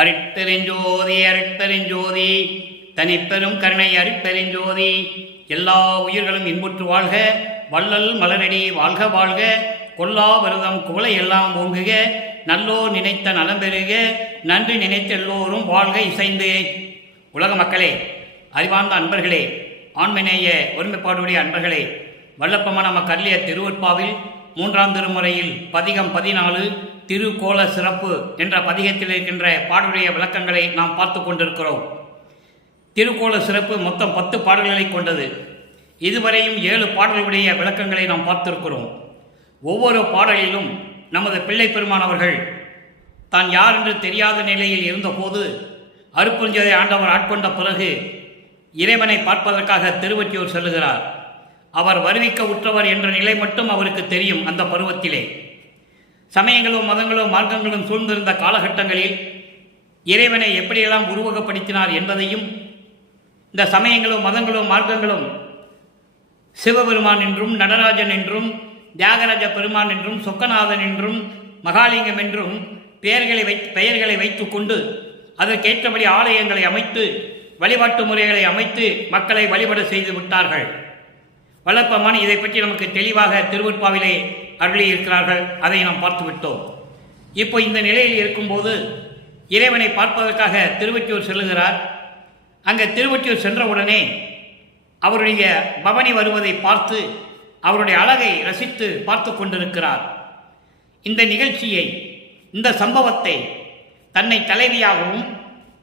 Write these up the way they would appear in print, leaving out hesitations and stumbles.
அருட்பெருஞ்சோதி அருட்பெருஞ்சோதி தனிப்பெரும் கருணை அருட்பெருஞ்சோதி. எல்லா உயிர்களும் இன்புற்று வாழ்க, வள்ளல் மலரடி வாழ்க வாழ்க, கொல்லா வருதம் குவளை எல்லாம் ஓங்குக, நல்லோர் நினைத்த நலம் பெறுக, நன்றி நினைத்த எல்லோரும் வாழ்க இசைந்து. உலக மக்களே, அறிவார்ந்த அன்பர்களே, ஆண்மநேய ஒருமைப்பாடுடைய அன்பர்களே, வல்லப்பமான நமக்கு அருளிய திருவருட்பாவில் 3ஆம் திருமுறையில் பதிகம் 14 திருக்கோல சிறப்பு என்ற பதிகத்தில் இருக்கின்ற பாடலுடைய விளக்கங்களை நாம் பார்த்து கொண்டிருக்கிறோம். திருக்கோல சிறப்பு மொத்தம் 10 பாடல்களை கொண்டது. இதுவரையும் 7 பாடல்களுடைய விளக்கங்களை நாம் பார்த்திருக்கிறோம். ஒவ்வொரு பாடலிலும் நமது பிள்ளை பெருமானவர்கள் தான் யார் என்று தெரியாத நிலையில் இருந்தபோது அருட்பெருஞ்சோதி ஆண்டவர் ஆட்கொண்ட பிறகு இறைவனை பார்ப்பதற்காக திருவொற்றியூர் செல்லுகிறார். அவர் வருவிக்க உற்றவர் என்ற நிலை மட்டும் அவருக்கு தெரியும். அந்த பருவத்திலே சமயங்களும் மதங்களும் மார்க்கங்களும் சூழ்ந்திருந்த காலகட்டங்களில் இறைவனை எப்படியெல்லாம் உருவகப்படுத்தினார் என்பதையும், இந்த சமயங்களும் மதங்களும் மார்க்கங்களும் சிவபெருமான் என்றும் நடராஜன் என்றும் தியாகராஜ பெருமான் என்றும் சொக்கநாதன் என்றும் மகாலிங்கம் என்றும் பெயர்களை வைத்து கொண்டு அதற்கேற்றபடி ஆலயங்களை அமைத்து வழிபாட்டு முறைகளை அமைத்து மக்களை வழிபட செய்து விட்டார்கள். வல்லப்பமான இதை பற்றி நமக்கு தெளிவாக திருவருட்பாவிலே அருளியிருக்கிறார்கள். அதை நாம் பார்த்து விட்டோம். இப்போ இந்த நிலையில் இருக்கும்போது இறைவனை பார்ப்பதற்காக திருவொற்றியூர் செல்லுகிறார். அங்கே திருவொற்றியூர் சென்றவுடனே அவருடைய பவனி வருவதை பார்த்து அவருடைய அழகை ரசித்து பார்த்து கொண்டிருக்கிறார். இந்த நிகழ்ச்சியை, இந்த சம்பவத்தை தன்னை தலைவியாகவும்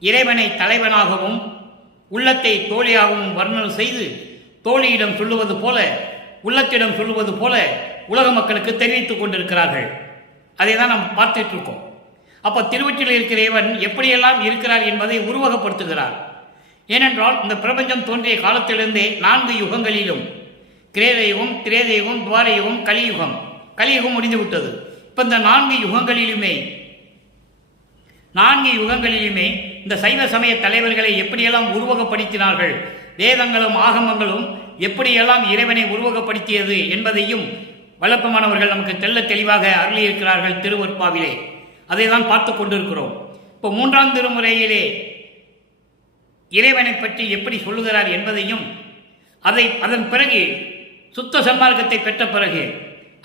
இறைவனை தலைவனாகவும் உள்ளத்தை தோழியாகவும் வர்ணனை செய்து தோழியிடம் சொல்லுவது போல, உள்ளத்திடம் சொல்லுவது போல உலக மக்களுக்கு தெரிவித்துக் கொண்டிருக்கிறார்கள். அதை தான் நாம் பார்த்துட்டு இருக்கோம். அப்போ திருவொற்றியில் இருக்கிற இறைவன் எப்படியெல்லாம் இருக்கிறார் என்பதை உருவகப்படுத்துகிறார். ஏனென்றால் இந்த பிரபஞ்சம் தோன்றிய காலத்திலிருந்தே 4 யுகங்களிலும், கிரேதயுகம், திரேதயுகம், துவாரயுகம், கலியுகம் முடிந்துவிட்டது. இப்போ இந்த 4 யுகங்களிலுமே இந்த சைவ சமய தலைவர்களை எப்படியெல்லாம் உருவகப்படுத்தினார்கள், வேதங்களும் ஆகமங்களும் எப்படியெல்லாம் இறைவனை உருவகப்படுத்தியது என்பதையும் வல்லப்பமானவர்கள் நமக்கு தெள்ள தெளிவாக அருளியிருக்கிறார்கள் திருவருட்பாவிலே. அதை தான் பார்த்து கொண்டிருக்கிறோம். இப்போ 3ஆம் திருமுறையிலே இறைவனை பற்றி எப்படி சொல்லுகிறார் என்பதையும், அதன் பிறகு சுத்த சன்மார்க்கத்தை பெற்ற பிறகு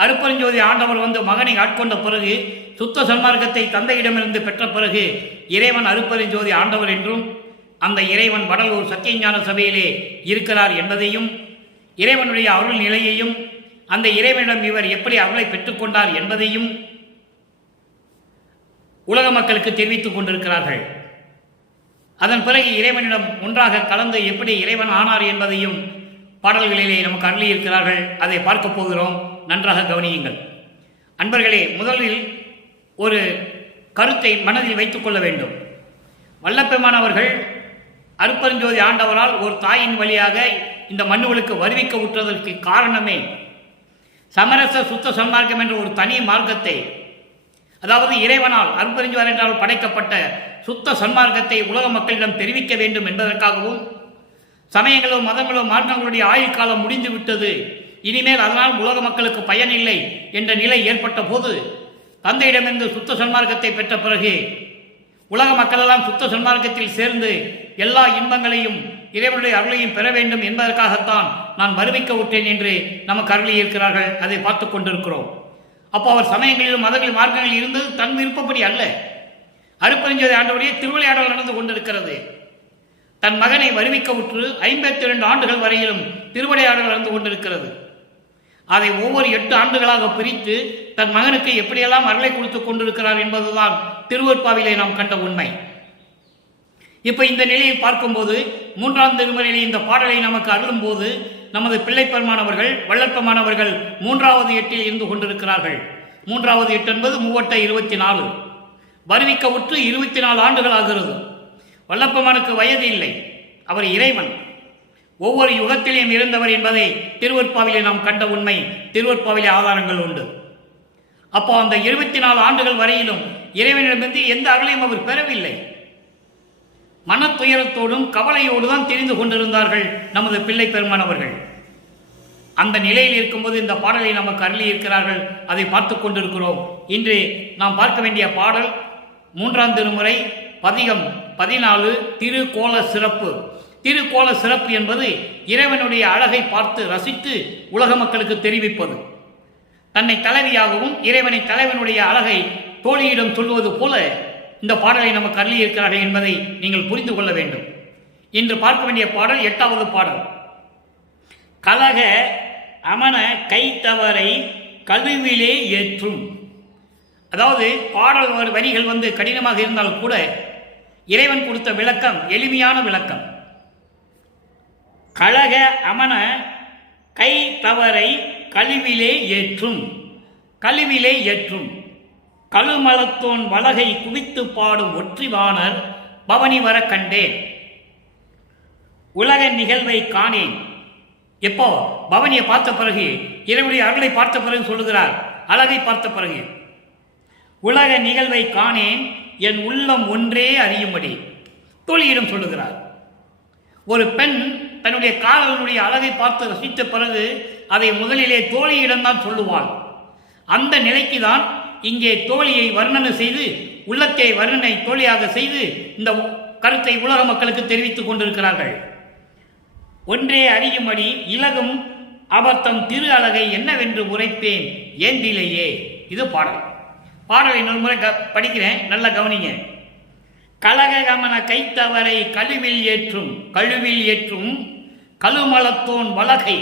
அருட்பெருஞ்சோதி ஆண்டவர் வந்து மகனை ஆட்கொண்ட பிறகு சுத்த சன்மார்க்கத்தை தந்தையிடமிருந்து பெற்ற பிறகு இறைவன் அருட்பெருஞ்சோதி ஆண்டவர் என்றும் அந்த இறைவன் வடலூர் சத்தியஞான சபையிலே இருக்கிறார் என்பதையும், இறைவனுடைய அருள் நிலையையும், அந்த இறைவனிடம் இவர் எப்படி அருளை பெற்றுக்கொண்டார் என்பதையும் உலக மக்களுக்கு தெரிவித்துக் கொண்டிருக்கிறார்கள். அதன் பிறகு இறைவனிடம் ஒன்றாக கலந்து எப்படி இறைவன் ஆனார் என்பதையும் பாடல்களிலே நமக்கு அருளியிருக்கிறார்கள். அதை பார்க்க போகிறோம். நன்றாக கவனியுங்கள் அன்பர்களே. முதலில் ஒரு கருத்தை மனதில் வைத்துக் கொள்ள வேண்டும். வல்லப்பெருமானவர்கள் அருட்பெருஞ்சோதி ஆண்டவரால் ஒரு தாயின் வழியாக இந்த மண்ணுகளுக்கு வருவிக்க உற்றதற்கு காரணமே சமரச சுத்த சன்மார்க்கம் என்ற ஒரு தனி மார்க்கத்தை, அதாவது இறைவனால் அருட்பெருஞ்சோதி என்றால் படைக்கப்பட்ட சுத்த சன்மார்க்கத்தை உலக மக்களிடம் தெரிவிக்க வேண்டும் என்பதற்காகவும், சமயங்களும் மதங்களும் மார்க்கங்களுடைய ஆயுள் காலம் முடிந்து விட்டது, இனிமேல் அதனால் உலக மக்களுக்கு பயனில்லை என்ற நிலை ஏற்பட்ட போது தந்தையிடமிருந்து சுத்த சன்மார்க்கத்தை பெற்ற பிறகு உலக மக்களெல்லாம் சுத்த சன்மார்க்கத்தில் சேர்ந்து எல்லா இன்பங்களையும் இறைவனுடைய அருளையும் பெற வேண்டும் என்பதற்காகத்தான் நான் வருவிக்க விட்டேன் என்று நமக்கு அருளியிருக்கிறார்கள். அதை பார்த்து கொண்டிருக்கிறோம். அப்போ அவர் சமயங்களிலும் மதங்களிலும் மார்க்கங்களில் இருந்தது தன் விருப்பப்படி அல்ல. அருட்பெருஞ்சோதி ஆண்டவருடைய திருவிளையாடல் நடந்து கொண்டிருக்கிறது. தன் மகனை வருவிக்க உற்று 52 ஆண்டுகள் வரையிலும் திருவிளையாடல் நடந்து கொண்டிருக்கிறது. அதை ஒவ்வொரு 8 ஆண்டுகளாக பிரித்து தன் மகனுக்கு எப்படியெல்லாம் அருளை கொடுத்துக் கொண்டிருக்கிறார் என்பதுதான் திருவருட்பாவிலே நாம் கண்ட உண்மை. இப்போ இந்த நிலையை பார்க்கும்போது 3ஆம் திருமுறையிலே இந்த பாடலை நமக்கு அருளும் போது நமது பிள்ளை பெருமானவர்கள் வல்லப்பமானவர்கள் 3வது எட்டில் இருந்து கொண்டிருக்கிறார்கள். 3வது எட்டு என்பது 3×24 வருவிக்க உற்று 24 ஆண்டுகள் ஆகிறது. வல்லப்பமானுக்கு வயது இல்லை, அவர் இறைவன், ஒவ்வொரு யுகத்திலேயும் இருந்தவர் என்பதை திருவருட்பாவிலே நாம் கண்ட உண்மை. திருவருட்பாவிலே ஆதாரங்கள் உண்டு. அப்போ அந்த 24 ஆண்டுகள் வரையிலும் இறைவனிடமிருந்து எந்த அருளையும் அவர் பெறவில்லை. மனத்துயரத்தோடும் கவலையோடு தான் தெரிந்து கொண்டிருந்தார்கள் நமது பிள்ளை பெருமானவர்கள். அந்த நிலையில் இருக்கும்போது இந்த பாடலை நமக்கு அருளியிருக்கிறார்கள். அதை பார்த்து கொண்டிருக்கிறோம். இன்று நாம் பார்க்க வேண்டிய பாடல் 3ஆம் திருமுறை பதிகம் 14 திருக்கோல சிறப்பு. திருக்கோல சிறப்பு என்பது இறைவனுடைய அழகை பார்த்து ரசித்து உலக மக்களுக்கு தெரிவிப்பது. தன்னை தலைவியாகவும் இறைவனை தலைவனுடைய அழகை தோழியிடம் சொல்லுவது போல இந்த பாடலை நமக்கு அருளியிருக்கிறார்கள் என்பதை நீங்கள் புரிந்து கொள்ள வேண்டும். இன்று பார்க்க வேண்டிய பாடல் 8வது பாடல். கலக அமன கைத்தவரை கழுவிலே ஏற்றும். அதாவது பாடல் வரிகள் கடினமாக இருந்தாலும் கூட இறைவன் கொடுத்த விளக்கம் எளிமையான விளக்கம். கலக அமன கை தவறை கழுவிலே ஏற்றும். கழுவிலே ஏற்றும் கழுமலத்தோன் வலகை குவித்து பாடும் ஒற்றிவாணர் பவனி வர கண்டேன். உலக நிகழ்வை காணேன். எப்போ பவனியை பார்த்த பிறகு, இறைவனுடைய அருளை பார்த்த பிறகு சொல்லுகிறார், அழகை பார்த்த பிறகு. உலக நிகழ்வை காணேன் என் உள்ளம் ஒன்றே அறியும்படி தோழியிடம் சொல்லுகிறார். ஒரு பெண் தன்னுடைய காதலனுடைய அழகை பார்த்து ரசித்த பிறகு அதை முதலிலே தோழியிடம்தான் சொல்லுவாள். அந்த நிலைக்கு தான் இங்கே தோழியை வர்ணனை செய்து, உள்ளத்தை வர்ணனை தோழியாக செய்து இந்த கருத்தை உலக மக்களுக்கு தெரிவித்துக் கொண்டிருக்கிறார்கள். ஒன்றே அறியும்படி இலகும் அபத்தம் திரு அழகை என்னவென்று உரைப்பேன் ஏந்திலேயே. இது பாடல். பாடலை இன்னொரு முறை படிக்கிறேன், நல்ல கவனிங்க. கலக கமன கைத்தவரை கழுவில் ஏற்றும் கழுமலத்தோன் வலகை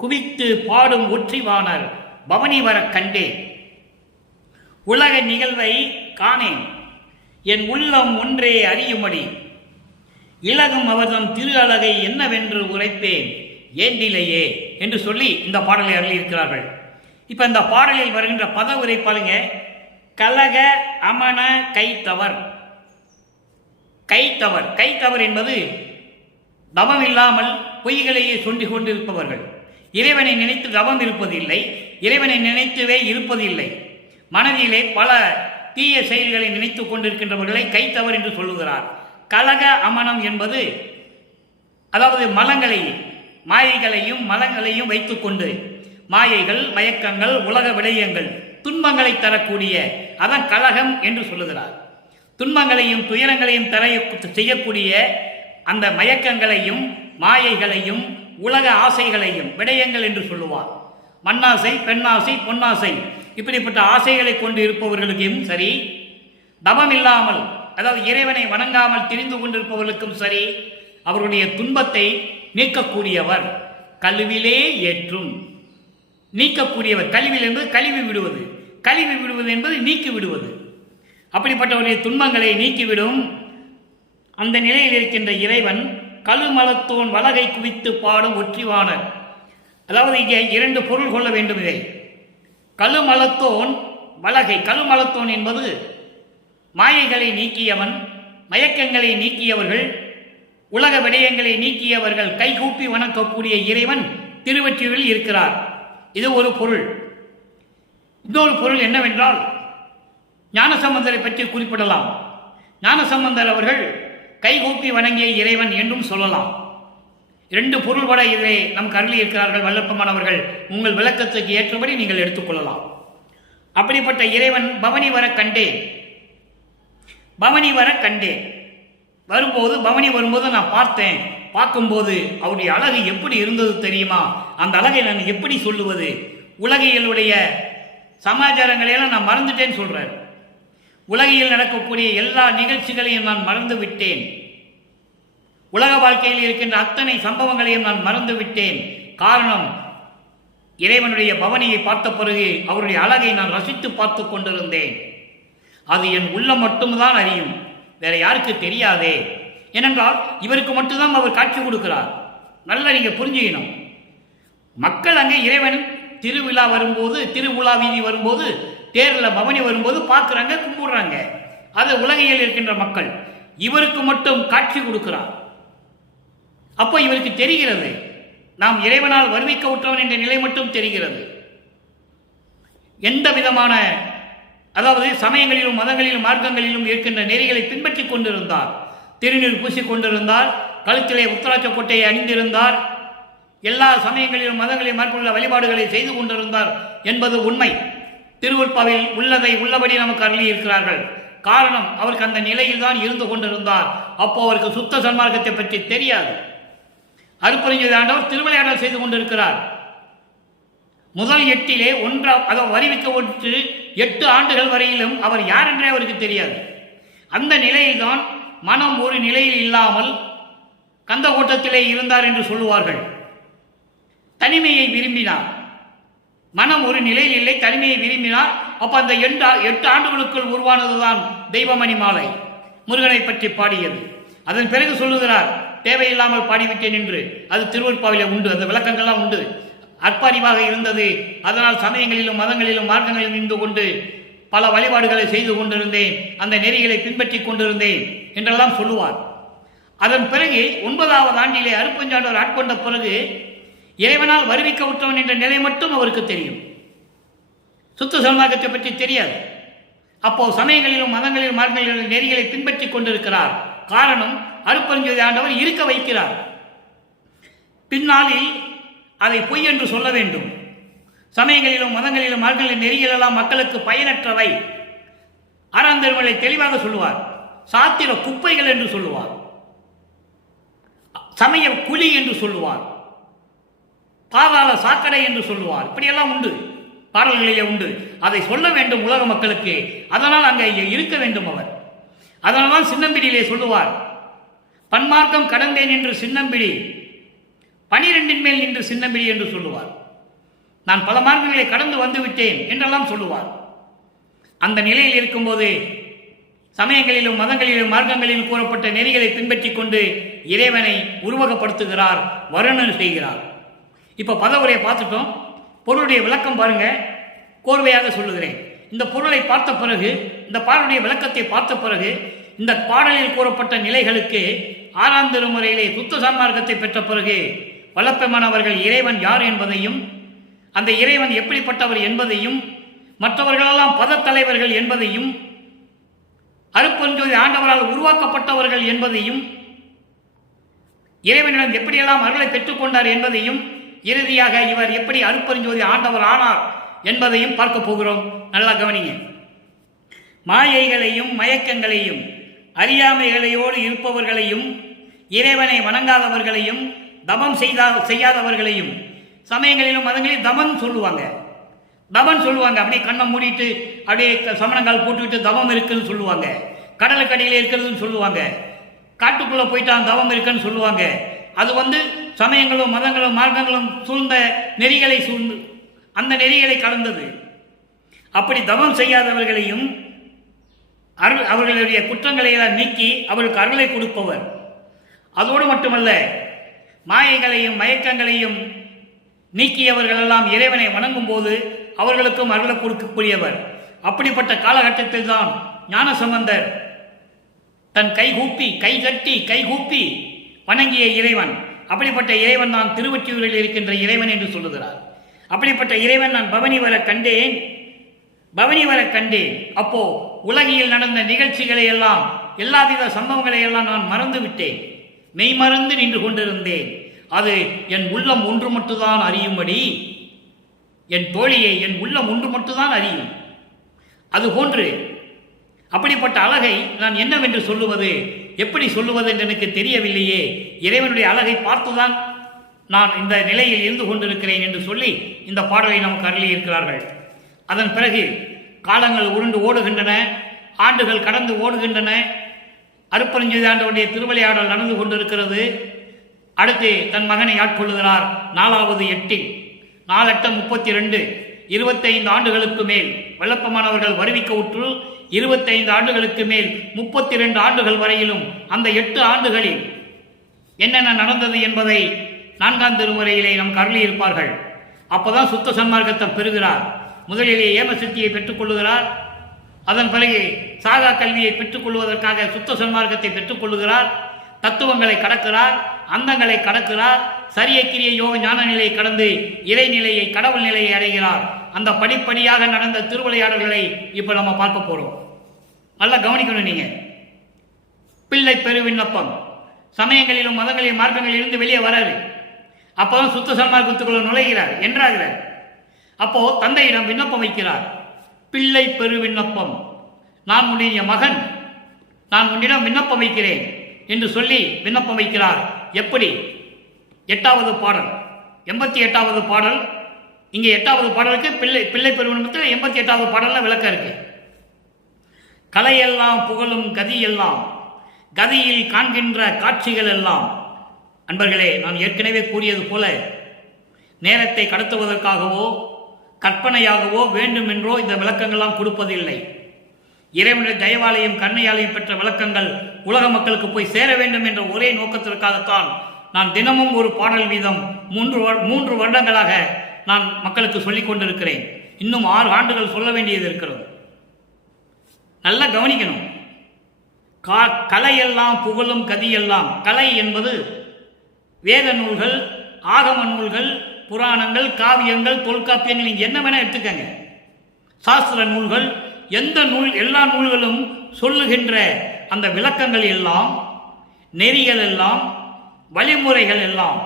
குவித்து பாடும் ஒற்றிவாணர் பவனி வர கண்டேன். உலக நிகழ்வை காணேன் என் உள்ளம் ஒன்றே அறியும்படி இலகும் அவதம் திரு அழகை என்னவென்று உரைப்பேன் ஏண்டிலேயே என்று சொல்லி இந்த பாடலை அருளியிருக்கிறார்கள். இப்ப இந்த பாடலில் வருகின்ற பத உரை பாருங்க. கலக அமன கைத்தவர். கைத்தவர் என்பது தவம் இல்லாமல் பொய்களையே சொல்லிக் கொண்டிருப்பவர்கள். இறைவனை நினைத்து தவம் இருப்பதில்லை, இறைவனை நினைத்துவே இருப்பதில்லை. மனதிலே பல தீய செயல்களை நினைத்துக் கொண்டிருக்கின்றவர்களை கைத்தவர் என்று சொல்லுகிறார். கலக அமனம் என்பது அதாவது மாயைகளையும் மலங்களையும் வைத்துக்கொண்டு மாயைகள், மயக்கங்கள், உலக விடயங்கள், துன்பங்களை தரக்கூடிய அதன் கலகம் என்று சொல்லுகிறார். துன்பங்களையும் துயரங்களையும் செய்யக்கூடிய அந்த மயக்கங்களையும் மாயைகளையும் உலக ஆசைகளையும் விடயங்கள் என்று சொல்லுவார். மண்ணாசை, பெண்ணாசை, பொன்னாசை, இப்படிப்பட்ட ஆசைகளை கொண்டு இருப்பவர்களுக்கும் சரி, தவம் இல்லாமல் அதாவது இறைவனை வணங்காமல் திரிந்து கொண்டிருப்பவர்களுக்கும் சரி, அவருடைய துன்பத்தை நீக்கக்கூடியவர். கழுவிலே ஏற்றும் நீக்கக்கூடியவர். கழுவில் என்பது கழுவி விடுவது, கழுவி விடுவது என்பது நீக்கி விடுவது. அப்படிப்பட்டவருடைய துன்பங்களை நீக்கிவிடும் அந்த நிலையில் இருக்கின்ற இறைவன் கழுமலத்தோன் வலகை குவித்து பாடும் ஒற்றிவாணர். அதாவது இங்கே 2 பொருள் கொள்ள வேண்டும். இதை கழுமலத்தோன் வலகை. கழுமலத்தோன் என்பது மாயைகளை நீக்கியவன், மயக்கங்களை நீக்கியவர்கள், உலக விடயங்களை நீக்கியவர்கள் கைகூப்பி வணங்கக்கூடிய இறைவன் திருவொற்றியூரில் இருக்கிறார். இது ஒரு பொருள். இன்னொரு பொருள் என்னவென்றால், ஞானசம்பந்தரை பற்றி குறிப்பிடலாம். ஞானசம்பந்தர் அவர்கள் கைகூப்பி வணங்கிய இறைவன் என்றும் சொல்லலாம். 2 பொருள்பட இதை நமக்கு அருளி இருக்கிறார்கள் வல்லப்பமானவர்கள். உங்கள் விளக்கத்துக்கு ஏற்றபடி நீங்கள் எடுத்துக்கொள்ளலாம். அப்படிப்பட்ட இறைவன் பவனி வர கண்டேன். பவனி வர கண்டேன் வரும்போது, பவனி வரும்போது நான் பார்த்தேன். பார்க்கும்போது அவருடைய அழகு எப்படி இருந்தது தெரியுமா? அந்த அழகை நான் எப்படி சொல்லுவது? உலகியலுடைய சமாச்சாரங்களையெல்லாம் நான் மறந்துட்டேன்னு சொல்றேன். உலகில் நடக்கக்கூடிய எல்லா நிகழ்ச்சிகளையும் நான் மறந்து விட்டேன். உலக வாழ்க்கையில் இருக்கின்ற அத்தனை சம்பவங்களையும் நான் மறந்து விட்டேன். காரணம், இறைவனுடைய பவனியை பார்த்த பிறகு அவருடைய அழகை நான் ரசித்து பார்த்து கொண்டிருந்தேன். அது என் உள்ளம் மட்டும்தான் அறியும், வேற யாருக்கு தெரியாதே. ஏனென்றால் இவருக்கு மட்டும்தான் அவர் காட்சி கொடுக்கிறார். நல்லா நீங்க புரிஞ்சுக்கணும். மக்கள் அங்கே இறைவன் திருவிழா வரும்போது, திருவிழா வீதி வரும்போது, தேரில் பவனி வரும்போது பார்க்குறாங்க, கும்பிடுறாங்க. அது உலகையில் இருக்கின்ற மக்கள். இவருக்கு மட்டும் காட்சி கொடுக்கிறார். அப்போ இவருக்கு தெரிகிறது, நாம் இறைவனால் வருவிக்க உற்றவன் என்ற நிலை மட்டும் தெரிகிறது. எந்த விதமான அதாவது சமயங்களிலும் மதங்களிலும் மார்க்கங்களிலும் இருக்கின்ற நெறிகளை பின்பற்றி கொண்டிருந்தார். திருநீர் பூசிக்கொண்டிருந்தார், கழுத்திலே உத்தராட்ச கோட்டையை அணிந்திருந்தார், எல்லா சமயங்களிலும் மதங்களிலும் மேற்கொள்ள வழிபாடுகளை செய்து கொண்டிருந்தார் என்பது உண்மை. திருவருட்பாவில் உள்ளதை உள்ளபடி நமக்கு அருளி இருக்கிறார்கள். காரணம், அவருக்கு அந்த நிலையில் தான் இருந்து கொண்டிருந்தார். அப்போ அவருக்கு சுத்த சன்மார்க்கத்தை பற்றி தெரியாது. அருட்பெருஞ்சோதி ஆண்டவர் திருவிளையாடல் செய்து கொண்டிருக்கிறார். முதல் 8 அதை அறிவிக்க விட்டு 8 ஆண்டுகள் வரையிலும் அவர் யார் என்றே அவருக்கு தெரியாது. அந்த நிலையில்தான் மனம் ஒரு நிலையில் இல்லாமல் கந்தகோட்டத்திலே இருந்தார் என்று சொல்லுவார்கள். தனிமையை விரும்பினார். மனம் ஒரு நிலையில் இல்லை, தனிமையை விரும்பினார். அப்ப அந்த 8 ஆண்டுகளுக்குள் உருவானதுதான் தெய்வமணி மாலை, முருகனை பற்றி பாடியது. அதன் பிறகு சொல்லுகிறார், தேவையில்லாமல் பாடிவிட்டேன் என்று. அது திருவருட்பாவிலே உண்டு, அந்த விளக்கங்கள்லாம் உண்டு. அற்பறிவாக இருந்தது, அதனால் சமயங்களிலும் மதங்களிலும் மார்க்கங்களிலும் இருந்து கொண்டு பல வழிபாடுகளை செய்து கொண்டிருந்தேன், அந்த நெறிகளை பின்பற்றி கொண்டிருந்தேன் என்றெல்லாம் சொல்லுவார். அதன் பிறகு 9வது ஆண்டிலே அருட்பெருஞ்சாண்டவர் ஆட்கொண்ட பிறகு இறைவனால் வருவிக்க விட்டவன் என்ற நிலை மட்டும் அவருக்கு தெரியும். சுத்த சன்மார்க்கத்தை பற்றி தெரியாது. அப்போ சமயங்களிலும் மதங்களிலும் மார்க்கங்களிலும் நெறிகளை பின்பற்றி கொண்டிருக்கிறார். காரணம், அருட்பெருஞ்சோதி ஆண்டவர் இருக்க வைக்கிறார். பின்னாளில் அதை பொய் என்று சொல்ல வேண்டும். சமயங்களிலும் மதங்களிலும் மார்க்கங்களின் நெறிகள் எல்லாம் மக்களுக்கு பயனற்றவை. ஆறாம் திருமலை தெளிவாக சொல்லுவார். சாத்திர குப்பைகள் என்று சொல்லுவார், சமய குழி என்று சொல்லுவார், பாதாள சாக்கடை என்று சொல்லுவார். இப்படியெல்லாம் உண்டு, பாடல்களிலே உண்டு. அதை சொல்ல வேண்டும் உலக மக்களுக்கு. அதனால் அங்கே இருக்க வேண்டும் அவர். அதனால்தான் சின்னம்பிடியிலே சொல்லுவார், பன்மார்க்கம் கடந்தேன் என்று சின்னம்பிடி, 12 மேல் நின்று சின்னம்பிடி என்று சொல்லுவார். நான் பல மார்க்கங்களை கடந்து வந்து விட்டேன் என்றெல்லாம் சொல்லுவார். அந்த நிலையில் இருக்கும்போது சமயங்களிலும் மதங்களிலும் மார்க்கங்களிலும் கூறப்பட்ட நெறிகளை பின்பற்றி கொண்டு இறைவனை உருவகப்படுத்துகிறார், வருணன் செய்கிறார். இப்போ பதவுரையை பார்த்துட்டோம். பொருளுடைய விளக்கம் பாருங்க, கோர்வையாக சொல்லுகிறேன். இந்த பொருளை பார்த்த பிறகு, இந்த பாடலுடைய விளக்கத்தை பார்த்த பிறகு, இந்த பாடலில் கூறப்பட்ட நிலைகளுக்கு 6ஆம் திருமுறையிலே சுத்த சன்மார்க்கத்தை பெற்ற பிறகு வல்லப்பெருமானவர்கள் இறைவன் யார் என்பதையும், அந்த இறைவன் எப்படிப்பட்டவர் என்பதையும், மற்றவர்களெல்லாம் பதத்தலைவர்கள் என்பதையும், அருட்பெருஞ்சோதி ஆண்டவரால் உருவாக்கப்பட்டவர்கள் என்பதையும், இறைவனிடம் எப்படியெல்லாம் அருளை பெற்றுக்கொண்டார் என்பதையும், இறுதியாக இவர் எப்படி அருட்பெருஞ்சோதி ஆண்டவர் ஆனார் என்பதையும் பார்க்க போகிறோம். நல்லா கவனிங்க. மாயைகளையும் மயக்கங்களையும் அறியாமைகளையோடு இருப்பவர்களையும் இறைவனை வணங்காதவர்களையும் தபம் செய்யாதவர்களையும், சமயங்களிலும் மதங்களிலும் தமன் சொல்லுவாங்க. அப்படியே கண்ணை மூடிட்டு அப்படியே சமணங்கால் போட்டுக்கிட்டு தவம் இருக்குன்னு சொல்லுவாங்க. கடலுக்கடியில் இருக்கிறதுன்னு சொல்லுவாங்க. காட்டுக்குள்ளே போயிட்டான் தவம் இருக்குன்னு சொல்லுவாங்க. அது சமயங்களும் மதங்களும் மார்க்கங்களும் சூழ்ந்த நெறிகளை சூழ்ந்து அந்த நெறிகளை கடந்தது. அப்படி தவம் செய்யாதவர்களையும் அவர்களுடைய குற்றங்களை எல்லாம் நீக்கி அவர்களுக்கு அருளை கொடுப்பவர். அதோடு மட்டுமல்ல, மாயைகளையும் மயக்கங்களையும் நீக்கியவர்களெல்லாம் இறைவனை வணங்கும் போது அவர்களுக்கும் அருளை கொடுக்கக்கூடியவர். அப்படிப்பட்ட காலகட்டத்தில் தான் ஞானசம்பந்தர் தன் கைகூப்பி வணங்கிய இறைவன். அப்படிப்பட்ட இறைவன் தான் திருவொற்றியூரில் இருக்கின்ற இறைவன் என்று சொல்லுகிறார். அப்படிப்பட்ட இறைவன் நான் பவனி வர கண்டேன். அப்போ உலகில் நடந்த நிகழ்ச்சிகளை எல்லாம், எல்லாவித சம்பவங்களை எல்லாம் நான் மறந்து விட்டேன். மெய்மறந்து நின்று கொண்டிருந்தேன். அது என் உள்ளம் ஒன்று மட்டும்தான் அறியும்படி, என் தோழியை என் உள்ளம் ஒன்று மட்டும்தான் அறியும். அதுபோன்று அப்படிப்பட்ட அழகை நான் என்னவென்று சொல்லுவது, எப்படி சொல்லுவது என்று எனக்கு தெரியவில்லையே. இறைவனுடைய அழகை பார்த்துதான் நான் இந்த நிலையில் இருந்து கொண்டிருக்கிறேன் என்று சொல்லி இந்த பாடலை நமக்கு அருளி இருக்கிறார்கள். அதன் பிறகு காலங்கள் உருண்டு ஓடுகின்றன, ஆண்டுகள் கடந்து ஓடுகின்றன. அருட்பெருஞ்சோதி ஆண்டவருடைய திருவிளையாடல் நடந்து கொண்டிருக்கிறது. அடுத்து தன் மகனை ஆட்கொள்ளுகிறார். 4வது 8 4 32 25 ஆண்டுகளுக்கு மேல் வல்லப்பமானவர்கள் வருவிக்க உற்று 25 ஆண்டுகளுக்கு மேல் 32 ஆண்டுகள் வரையிலும் அந்த 8 ஆண்டுகளில் என்னென்ன நடந்தது என்பதை 4ஆம் திருமுறையிலே நமக்கு அருளியிருப்பார்கள். அப்போதான் சுத்த சன்மார்க்கத்தை பெறுகிறார். முதலிலே ஏமசித்தியை பெற்றுக்கொள்ளுகிறார். அதன் பிறகு சாகா கல்வியை பெற்றுக்கொள்வதற்காக சுத்த சன்மார்க்கத்தை பெற்றுக்கொள்ளுகிறார். தத்துவங்களை கடக்கிறார், அந்தங்களை கடக்கிறார். சரிய கிரிய யோக ஞான நிலையை கடந்து இறைநிலையை, கடவுள் நிலையை அடைகிறார். அந்த படிப்படியாக நடந்த திருவிளையாடல்களை இப்போ நம்ம பார்க்க போறோம். நல்லா கவனிக்கணும் நீங்க. பிள்ளை பெரு விண்ணப்பம், சமயங்களிலும் மதங்களிலும் மார்க்கங்களில் இருந்து வெளியே வராது. அப்போதான் சுத்த சன்மார்க்கத்துக்குள்ள நுழைகிறார் என்றாகிறார். அப்போ தந்தையிடம் விண்ணப்பம் வைக்கிறார். பிள்ளை பெரு விண்ணப்பம், நான் உன்னுடைய மகன், நான் உன்னிடம் விண்ணப்பம் வைக்கிறேன் என்று சொல்லி விண்ணப்பம் வைக்கிறார். எப்படி? 8வது பாடல், 88வது பாடல். இங்கே 8வது பாடலுக்கு பிள்ளை பெருமணத்தில் 88வது பாடலில் விளக்கம் இருக்கு. கலையெல்லாம் புகழும் கதியெல்லாம், கதியில் காண்கின்ற காட்சிகள் எல்லாம். அன்பர்களே, நான் ஏற்கனவே கூறியது போல நேரத்தை கடத்துவதற்காகவோ கற்பனையாகவோ வேண்டுமென்றோ இந்த விளக்கங்கள்லாம் கொடுப்பதில்லை. இறைவனுடைய தயவாலயம் கருணையாலயம் பெற்ற விளக்கங்கள் உலக மக்களுக்கு போய் சேர வேண்டும் என்ற ஒரே நோக்கத்திற்காகத்தான் நான் தினமும் ஒரு பாடல் வீதம் 3 வருடங்களாக நான் மக்களுக்கு சொல்லிக் கொண்டிருக்கிறேன். இன்னும் 6 ஆண்டுகள் சொல்ல வேண்டியது இருக்கிறது. நல்லா கவனிக்கணும். கலையெல்லாம் புகழும் கதியெல்லாம். கலை என்பது வேத நூல்கள், ஆகம நூல்கள், புராணங்கள், காவியங்கள், தொல்காப்பியங்கள், நீங்கள் என்ன வேணால் எடுத்துக்கங்க. சாஸ்திர நூல்கள், எந்த நூல், எல்லா நூல்களும் சொல்லுகின்ற அந்த விளக்கங்கள் எல்லாம், நெறிகள் எல்லாம், வழிமுறைகள் எல்லாம்,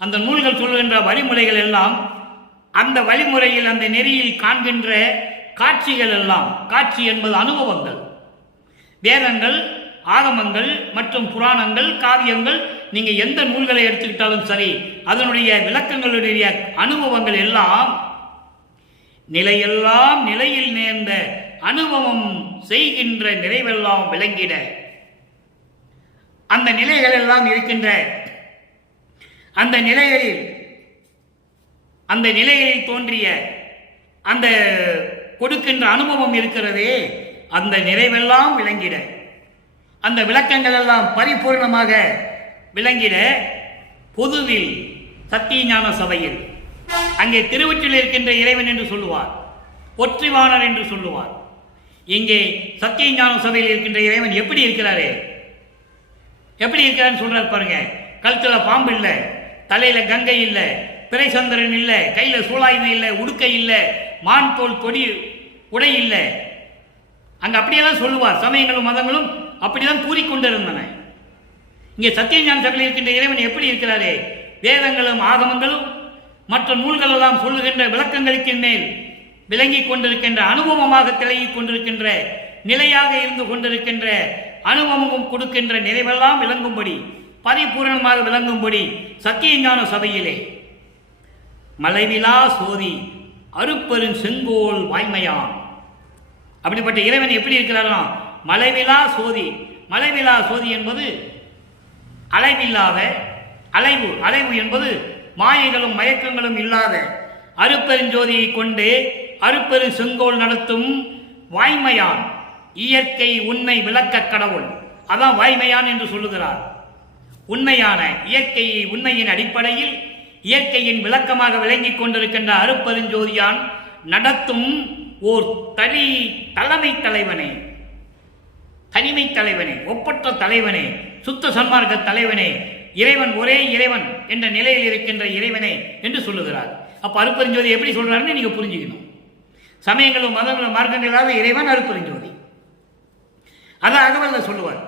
அந்த நூல்கள் சொல்லுகின்ற வழிமுறைகள் எல்லாம், அந்த வழிமுறையில் அந்த நெறியில் காண்கின்ற காட்சிகள் எல்லாம். காட்சி என்பது அனுபவங்கள். வேதங்கள், ஆகமங்கள் மற்றும் புராணங்கள், காவியங்கள், நீங்கள் எந்த நூல்களை எடுத்துக்கிட்டாலும் சரி, அதனுடைய விளக்கங்களுடைய அனுபவங்கள் எல்லாம் நிலையெல்லாம் நிலையில் நேர்ந்த அனுபவம் செய்கின்ற நிறைவெல்லாம் விளங்கிட. அந்த நிலைகள் எல்லாம் இருக்கின்ற அந்த நிலைகளில் தோன்றிய அந்த கொடுக்கின்ற அனுபவம் இருக்கிறதே, அந்த நிறைவெல்லாம் விளங்கிட, அந்த விளக்கங்கள் எல்லாம் பரிபூர்ணமாக விளங்கிட பொதுவில் சத்தியஞான சபையில் அங்கே திருவற்றில் இருக்கின்ற இறைவன் என்று சொல்லுவார், ஒற்றிவாணர் என்று சொல்லுவார். இங்கே சத்தியஞான சபையில் இருக்கின்ற இறைவன் எப்படி இருக்கிறாரே, எப்படி இருக்கிறான்னு சொல்றாரு பாருங்க. கழுத்துல பாம்பு இல்லை, தலையில கங்கை இல்லை, பிறைசந்திரன் இல்லை, கையில சூளாயுதம் இல்லை, உடுக்கை இல்லை, மான் தோல் கொடி உடை இல்லை. அங்க அப்படியெல்லாம் சொல்லுவார். சமயங்களும் மதங்களும் அப்படிதான் கூறிக்கொண்டிருந்தன. இங்கே சத்தியஞான சபையில் இருக்கின்ற இறைவன் எப்படி இருக்கிறாரே, வேதங்களும் ஆகமங்களும் மற்ற நூல்கள் எல்லாம் சொல்லுகின்ற விளக்கங்களுக்கு மேல் விளங்கிக் கொண்டிருக்கின்ற, அனுபவமாக திளையிக் கொண்டிருக்கின்ற, நிலையாக இருந்து கொண்டிருக்கின்ற, அனுபவமும் கொடுக்கின்ற நிறைவெல்லாம் விளங்கும்படி, பரிபூரணமாக விளங்கும்படி சத்தியஞான சபையிலே மலைவிலா சோதி அருப்பெரும் செங்கோல் வாய்மையான். அப்படிப்பட்ட இறைவன் எப்படி இருக்கிறாரோ, மலைவிலா சோதி. மலைவிலா சோதி என்பது அளவில்லாத அலைவு. அலைவு என்பது மாயைகளும் மயக்கங்களும் இல்லாத அருப்பெருஞ்சோதியை கொண்டு அருப்பெரு செங்கோல் நடத்தும் வாய்மையான். இயற்கை உண்மை விளக்க கடவுள், அதான் வாய்மையான் என்று சொல்லுகிறார். உண்மையான இயற்கையை, உண்மையின் அடிப்படையில் இயற்கையின் விளக்கமாக விளங்கிக் கொண்டிருக்கின்ற அருப்பெருஞ்சோதியான் நடத்தும் ஓர் தலைமை தலைவனே, தனிமை தலைவனே, ஒப்பற்ற தலைவனே, சுத்த சன்மார்க்க தலைவனே, இறைவன் ஒரே இறைவன் என்ற நிலையில் இருக்கின்ற இறைவனே என்று சொல்லுகிறார். அப்ப அருப்பெருஞ்சோதி எப்படி சொல்றாருன்னு நீங்க புரிஞ்சுக்கணும். சமயங்களும் மதங்களும் மார்க்கங்களாக இறைவன் அருப்பெருஞ்சோதி. அதான் அகவல்ல சொல்லுவார்,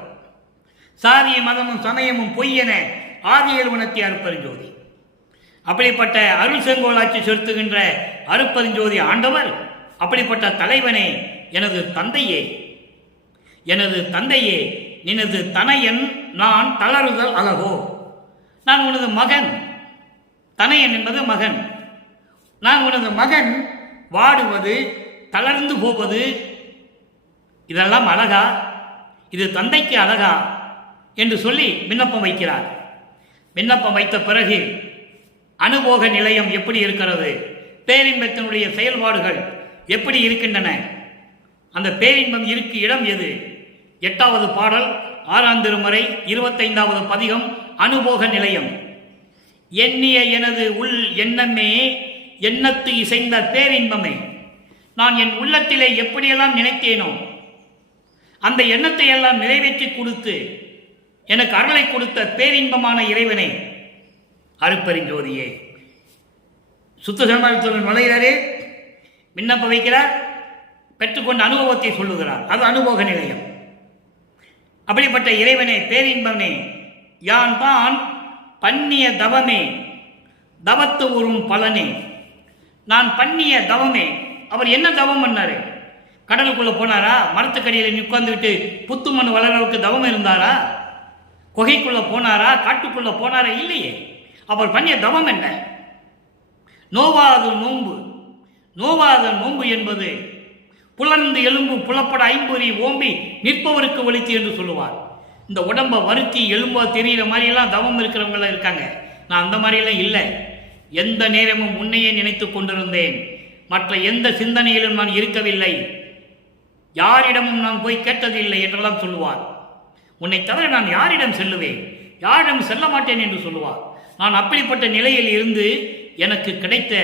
சாதிய மதமும் சமயமும் பொய்யென ஆதியில் உணர்த்திய அருப்பெருஞ்சோதி. அப்படிப்பட்ட அருள் செங்கோலாட்சி செலுத்துகின்ற அருப்பெருஞ்சோதி ஆண்டவர், அப்படிப்பட்ட தலைவனே, எனது தந்தையே, எனது தந்தையே, நினது தனையன் நான் தளருதல் அழகோ. நான் உனது மகன். தனையன் என்பது மகன். நான் உனது மகன். வாடுவது, தளர்ந்து போவது, இதெல்லாம் அழகா? இது தந்தைக்கு அழகா என்று சொல்லி விண்ணப்பம் வைக்கிறார். விண்ணப்பம் வைத்த பிறகு அனுபோக நிலையம் எப்படி இருக்கிறது, பேரின்பத்தினுடைய செயல்பாடுகள் எப்படி இருக்கின்றன, அந்த பேரின்பம் இருக்கு இடம் எது? 8வது பாடல் 6ஆம் திருமுறை 25வது பதிகம் அனுபோக நிலையம். எண்ணிய எனது உள் எண்ணமே, எண்ணத்து இசைந்த பேரின்பமே. நான் என் உள்ளத்திலே எப்படியெல்லாம் நினைத்தேனோ அந்த எண்ணத்தை எல்லாம் நிறைவேற்றி கொடுத்து எனக்கு அருளை கொடுத்த பேரின்பமான இறைவனே, அருப்பெருஞ்சோதியே. சுத்த சன்மார்க்கத்தில் நுழைகிறாரே, விண்ணப்பம் வைக்கிறார், பெற்றுக்கொண்ட அனுபவத்தை சொல்லுகிறார். அது அனுபோக நிலையம். அப்படிப்பட்ட இறைவனே, பேரின்பமே, யான் தான் பண்ணிய தவமே, தவத்து உறும் பலனே. நான் பண்ணிய தவமே. அவர் என்ன தவம் பண்ணாரு? கடலுக்குள்ள போனாரா? மரத்துக்கடியில் உட்கார்ந்துக்கிட்டு புத்து மண் வளர்றவுக்கு தவம் இருந்தாரா? குகைக்குள்ள போனாரா? காட்டுக்குள்ள போனாரா? இல்லையே. அவர் பண்ணிய தவம் என்ன? நோவாத நோன்பு. நோவாத நோன்பு என்பது புலர்ந்து எலும்பு புலப்பட ஐம்பொறி ஓம்பி நிற்பவருக்கு ஒழித்து என்று சொல்லுவார். இந்த உடம்பை வருத்தி எலும்பா தெரிகிற மாதிரியெல்லாம் தவம் இருக்கிறவங்களாம் இருக்காங்க. நான் அந்த மாதிரியெல்லாம் இல்லை. எந்த நேரமும் உன்னையே நினைத்து கொண்டிருந்தேன். மற்ற எந்த சிந்தனையிலும் நான் இருக்கவில்லை. யாரிடமும் நான் போய் கேட்டதில்லை என்றெல்லாம் சொல்லுவார். உன்னை தவிர நான் யாரிடம் செல்லுவேன்? யாரிடம் செல்ல மாட்டேன் என்று சொல்லுவார். நான் அப்படிப்பட்ட நிலையில் இருந்து எனக்கு கிடைத்த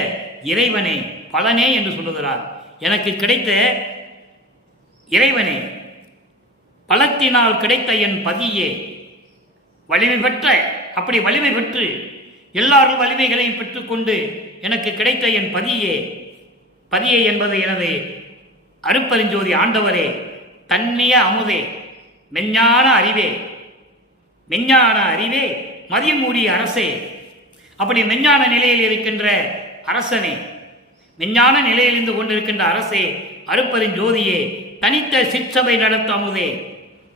இறைவனே பலனே என்று சொல்லுகிறார். எனக்கு கிடைத்த இறைவனே, பலத்தினால் கிடைத்த என் பதியே, வலிமை பெற்ற, அப்படி வலிமை பெற்று எல்லாரும் வலிமைகளையும் பெற்றுக்கொண்டு எனக்கு கிடைத்த என் பதியே, பதியே என்பது எனது அருட்பெருஞ்சோதி ஆண்டவரே, தன்னிய அமுதே, மெஞ்ஞான அறிவே, மெஞ்ஞான அறிவே, மதியமூடிய அரசே. அப்படி மெஞ்ஞான நிலையில் இருக்கின்ற அரசனே, மெஞ்ஞான நிலையில் இருந்து கொண்டிருக்கின்ற அரசே, அருட்பெருஞ்சோதியே, தனித்த சிற்சபை நடத்த அமுதே.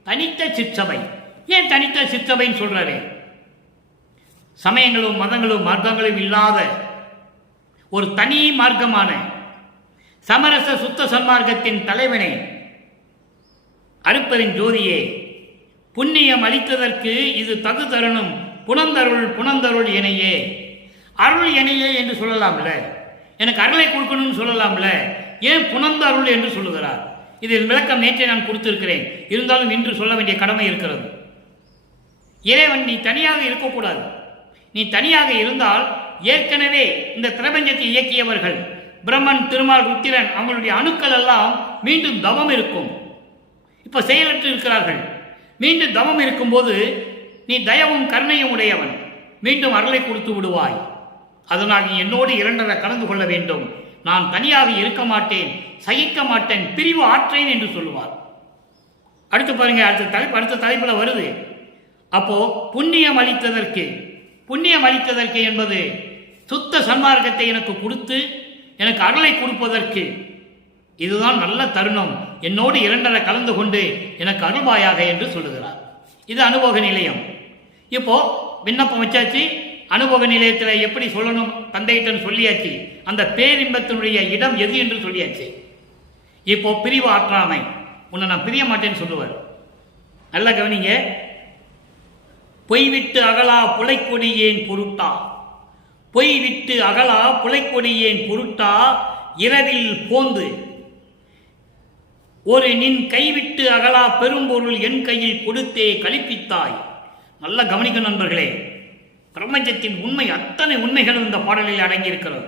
தனித்த சிற்சபை, ஏன் தனித்த சிற்சபைன்னு சொல்றாரு? சமயங்களும் மதங்களும் மார்க்கங்களும் இல்லாத ஒரு தனி மார்க்கமான சமரச சுத்த சன்மார்க்கத்தின் தலைவனே, அருட்பெருஞ்சோதியே, புண்ணியம் அளித்ததற்கு இது தகு தருணம், புனந்தருள் புனந்தருள் எனையே. அருள் எனையே என்று சொல்லலாம்ல, எனக்கு அருளை கொடுக்கணும்னு சொல்லலாம்ல, ஏன் புனந்தருள் என்று சொல்லுகிறார்? இதில் விளக்கம் நேற்றே நான் கொடுத்திருக்கிறேன். இருந்தாலும் இன்று சொல்ல வேண்டிய கடமை இருக்கிறது. இறைவன் நீ தனியாக இருக்கக்கூடாது. நீ தனியாக இருந்தால் ஏற்கனவே இந்த பிரபஞ்சத்தை இயக்கியவர்கள் பிரம்மன், திருமால், ருத்திரன், அவங்களுடைய அணுக்கள் எல்லாம் மீண்டும் தவம் இருக்கும். இப்ப செயலற்று இருக்கிறார்கள். மீண்டும் தவம் இருக்கும்போது நீ தயவும் கருணையும் உடையவன், மீண்டும் அருளை கொடுத்து விடுவாய். அதனால் நீ என்னோடு இரண்டரை கலந்து கொள்ள வேண்டும். நான் தனியாக இருக்க மாட்டேன், சகிக்க மாட்டேன், பிரிவு ஆற்றேன் என்று சொல்லுவார். அடுத்து பாருங்க, அடுத்த தலைப்புல வருது. அப்போ புண்ணியம் அளித்ததற்கு, புண்ணியம் அளித்ததற்கு என்பது சுத்த சன்மார்க்கத்தை எனக்கு கொடுத்து எனக்கு அருளை கொடுப்பதற்கு இதுதான் நல்ல தருணம். என்னோடு இரண்டரை கலந்து கொண்டு எனக்கு அருள்வாயாக என்று சொல்லுகிறார். இது அனுபவ நிலையம். இப்போ விண்ணப்பம் வச்சாச்சு. அனுபவ நிலையத்தில் எப்படி சொல்லணும் தந்தையிட்டன் சொல்லியாச்சு. அந்த பேரின்பத்தினுடைய இடம் எது என்று சொல்லியாச்சு. இப்போ பிரிவு ஆற்றாமை, உன்னை நான் பிரிய மாட்டேன்னு சொல்லுவார். நல்லா கவனிங்க. பொய் விட்டு அகலா புலைக்கொடியேன் பொருட்டா, பொய் விட்டு அகலா புலைக்கொடியேன் பொருட்டா, இரவில் போந்து ஒரு நின் கைவிட்டு அகலா பெரும்பொருள் என் கையில் கொடுத்தே கழிப்பித்தாய். நல்லா கவனிக்க நண்பர்களே, பிரபஞ்சத்தின் உண்மை, அத்தனை உண்மைகளும் இந்த பாடலில் அடங்கியிருக்கிறது.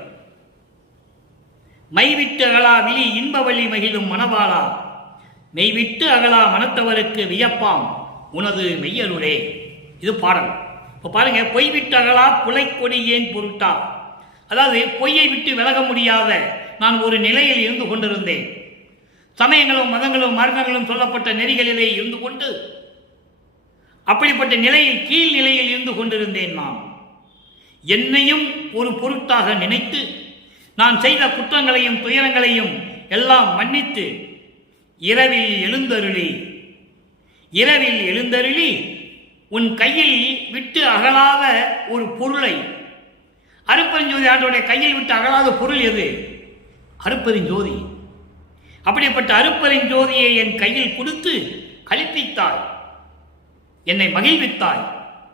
மைவிட்டு அகலா விழி இன்பவழி மகிழும் மணவாளா, மெய்விட்டு அகலா மனத்தவருக்கு வியப்பாம் உனது மெய்யருளே. இது பாடல். இப்போ பாருங்க, பொய் விட்டு அகலா புலைக்கொடி ஏன் பொருட்டா, அதாவது பொய்யை விட்டு விலக முடியாத நான் ஒரு நிலையில் இருந்து கொண்டிருந்தேன். சமயங்களும் மதங்களும் மார்க்கங்களும் சொல்லப்பட்ட நெறிகளிலே இருந்து கொண்டு அப்படிப்பட்ட நிலையில் கீழ் நிலையில் இருந்து கொண்டிருந்தேன். நான் என்னையும் ஒரு பொருட்டாக நினைத்து நான் செய்த குற்றங்களையும் துயரங்களையும் எல்லாம் மன்னித்து இரவில் எழுந்தருளி, இரவில் எழுந்தருளி உன் கையில் விட்டு அகலாத ஒரு பொருளை, அருட்பெருஞ்சோதி ஆண்டோடைய கையில் விட்டு அகலாத பொருள் எது? அருட்பெருஞ்சோதி. அப்படிப்பட்ட அருட்பெருஞ்சோதியை என் கையில் கொடுத்து கழிப்பித்தாய், என்னை மகிழ்வித்தாய்.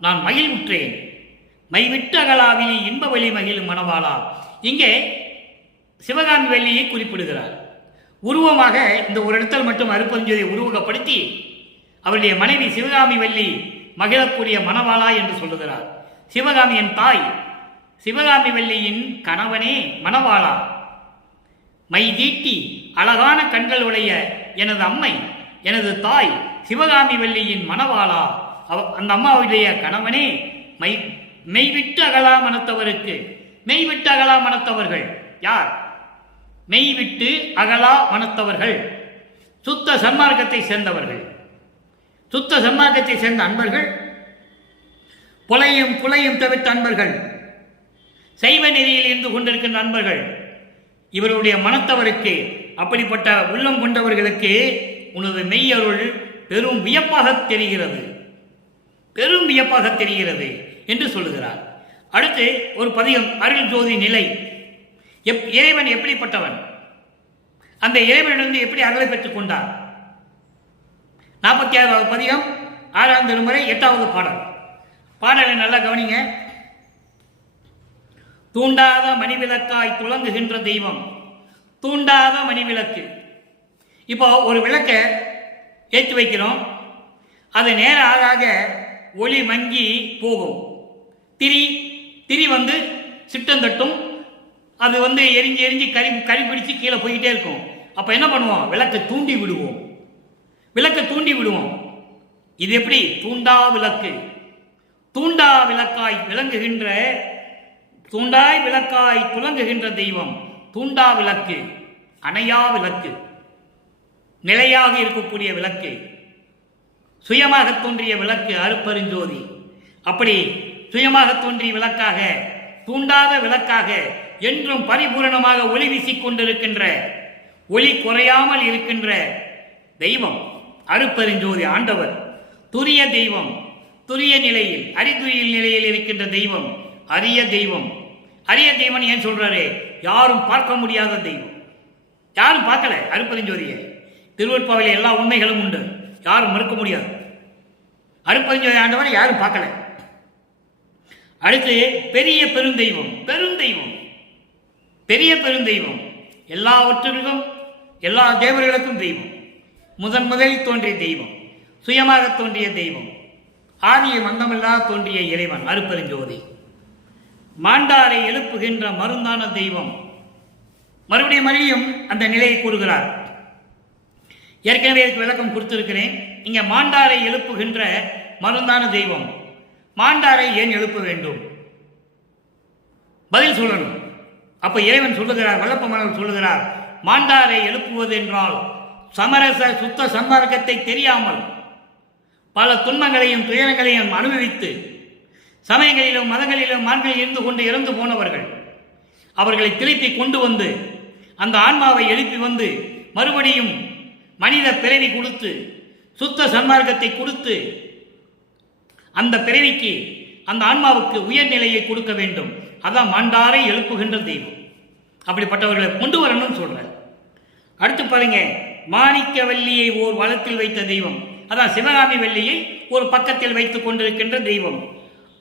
நான் மகிழ்வுற்றேன். மைவிட்டு அகலாவிலி இன்பவழி மகிழும் மணவாளா. இங்கே சிவகாமி வள்ளியை குறிப்பிடுகிறார். உருவமாக இந்த ஒரு இடத்தில் மட்டும் அருட்பெருஞ்சோதியை உருவகப்படுத்தி அவருடைய மனைவி சிவகாமி வள்ளி மகிழக்கூடிய மணவாளா என்று சொல்லுகிறார். சிவகாமியின் தாய், சிவகாமி வள்ளியின் கணவனே மணவாளா. மை தீட்டி அழகான கண்கள் உடைய எனது அம்மை, எனது தாய் சிவகாமி வள்ளியின் மணவாளா. அந்த அம்மாவுடைய கணவனே மெய்விட்டு அகலா மனத்தவருக்கு. மெய்விட்டு அகலா மனத்தவர்கள் யார்? மெய்விட்டு அகலா மனத்தவர்கள் சுத்த சன்மார்க்கத்தை சேர்ந்தவர்கள். சுத்த சன்மார்க்கத்தை சேர்ந்த அன்பர்கள், புலையும் புலையும் தவிர்த்த அன்பர்கள், சைவ நெறியில் இருந்து கொண்டிருக்கின்ற அன்பர்கள், இவருடைய மனத்தவருக்கு அப்படிப்பட்ட உள்ளம் கொண்டவர்களுக்கு உனது மெய்யருள் பெரும் வியப்பாக தெரிகிறது, பெரும் வியப்பாக தெரிகிறது என்று சொல்லுகிறார். அடுத்து ஒரு பதிகம், அருள் ஜோதி நிலை. இறைவன் எப்படிப்பட்டவன், அந்த இறைவனிலிருந்து எப்படி அருளை பெற்றுக் கொண்டார்? 46வது பதிகம், 6ஆம் திருமுறை, 8வது பாடல். பாடலை நல்லா கவனிங்க. தூண்டாத மணிவிளக்காய் துலங்குகின்ற தெய்வம். தூண்டாத மணிவிளக்கு. இப்போ ஒரு விளக்கை ஏற்றி வைக்கிறோம், அது நேர ஆக ஒளி மங்கி போகும். திரி வந்து சிட்டந்தட்டும், அது வந்து எரிஞ்சு எரிஞ்சு கறி பிடிச்சு கீழே போய்கிட்டே இருக்கும். அப்போ என்ன பண்ணுவோம்? விளக்கை தூண்டி விடுவோம், விளக்கை தூண்டி விடுவோம். இது எப்படி? தூண்டா விளக்கு. தூண்டா விளக்காய் விளங்குகின்ற, தூண்டாய் விளக்காய் துலங்குகின்ற தெய்வம். தூண்டா விளக்கு, அணையா விளக்கு, நிலையாக இருக்கக்கூடிய விளக்கு, சுயமாக தோன்றிய விளக்கு அருட்பெருஞ்சோதி. அப்படி சுயமாக தோன்றிய விளக்காக, தூண்டாத விளக்காக, என்றும் பரிபூரணமாக ஒளி வீசிக் கொண்டிருக்கின்ற, ஒளி குறையாமல் இருக்கின்ற தெய்வம் அருட்பெருஞ்சோதி ஆண்டவர். துரிய தெய்வம், துரிய நிலையில், அரிதுயில் நிலையில் இருக்கின்ற தெய்வம், அரிய தெய்வம். அரிய தெய்வம் ஏன் சொல்றாரு? யாரும் பார்க்க முடியாத தெய்வம். யாரும் பார்க்கல அருட்பெருஞ்சோதியை. திருவருட்பாவிலே எல்லா உண்மைகளும் உண்டு, யாரும் மறுக்க முடியாது. அருட்பெருஞ்சோதி ஆண்டவரை யாரும் பார்க்கல. அடுத்து பெரிய பெருந்தெய்வம். பெருந்தெய்வம், பெரிய பெருந்தெய்வம், எல்லாவற்றிற்கும் எல்லா தேவர்களுக்கும் தெய்வம். முதலில் தோன்றிய தெய்வம், சுயமாக தோன்றிய தெய்வம், ஆதிய மந்தமில்லா தோன்றிய இறைவன் அருட்பெருஞ்சோதி. மாண்டாரை எழுப்புகின்ற மருந்தான தெய்வம். மறுபடியும் அந்த நிலையை கூறுகிறார். ஏற்கனவே இதுக்கு விளக்கம் கொடுத்திருக்கிறேன். இங்க மாண்டாரை எழுப்புகின்ற மருந்தான தெய்வம். மாண்டாரை ஏன் எழுப்ப வேண்டும்? பதில் சொல்லணும். அப்ப இறைவன் சொல்லுகிறார், வல்லப்ப மன்னர் சொல்லுகிறார், மாண்டாரை எழுப்புவது என்றால் சமரச சுத்த சன்மார்க்கத்தை தெரியாமல் பல துன்பங்களையும் துயரங்களையும் அனுபவித்து சமயங்களிலும் மதங்களிலும் ஆண்கள் இருந்து கொண்டு இறந்து போனவர்கள், அவர்களை திருப்பி கொண்டு வந்து அந்த ஆன்மாவை எழுப்பி வந்து மறுபடியும் மனித பிறவி கொடுத்து சுத்த சன்மார்க்கத்தை கொடுத்து அந்த பிறவிக்கு, அந்த ஆன்மாவுக்கு உயர்நிலையை கொடுக்க வேண்டும். அதான் மாண்டாரை எழுப்புகின்ற தெய்வம். அப்படிப்பட்டவர்களை கொண்டு வரணும்னு சொல்ற. அடுத்து பாருங்க, மாணிக்க வள்ளியை ஓர் வளத்தில் வைத்த தெய்வம். அதான் சிவகாமி வள்ளியை ஒரு பக்கத்தில் வைத்துக் கொண்டிருக்கின்ற தெய்வம்.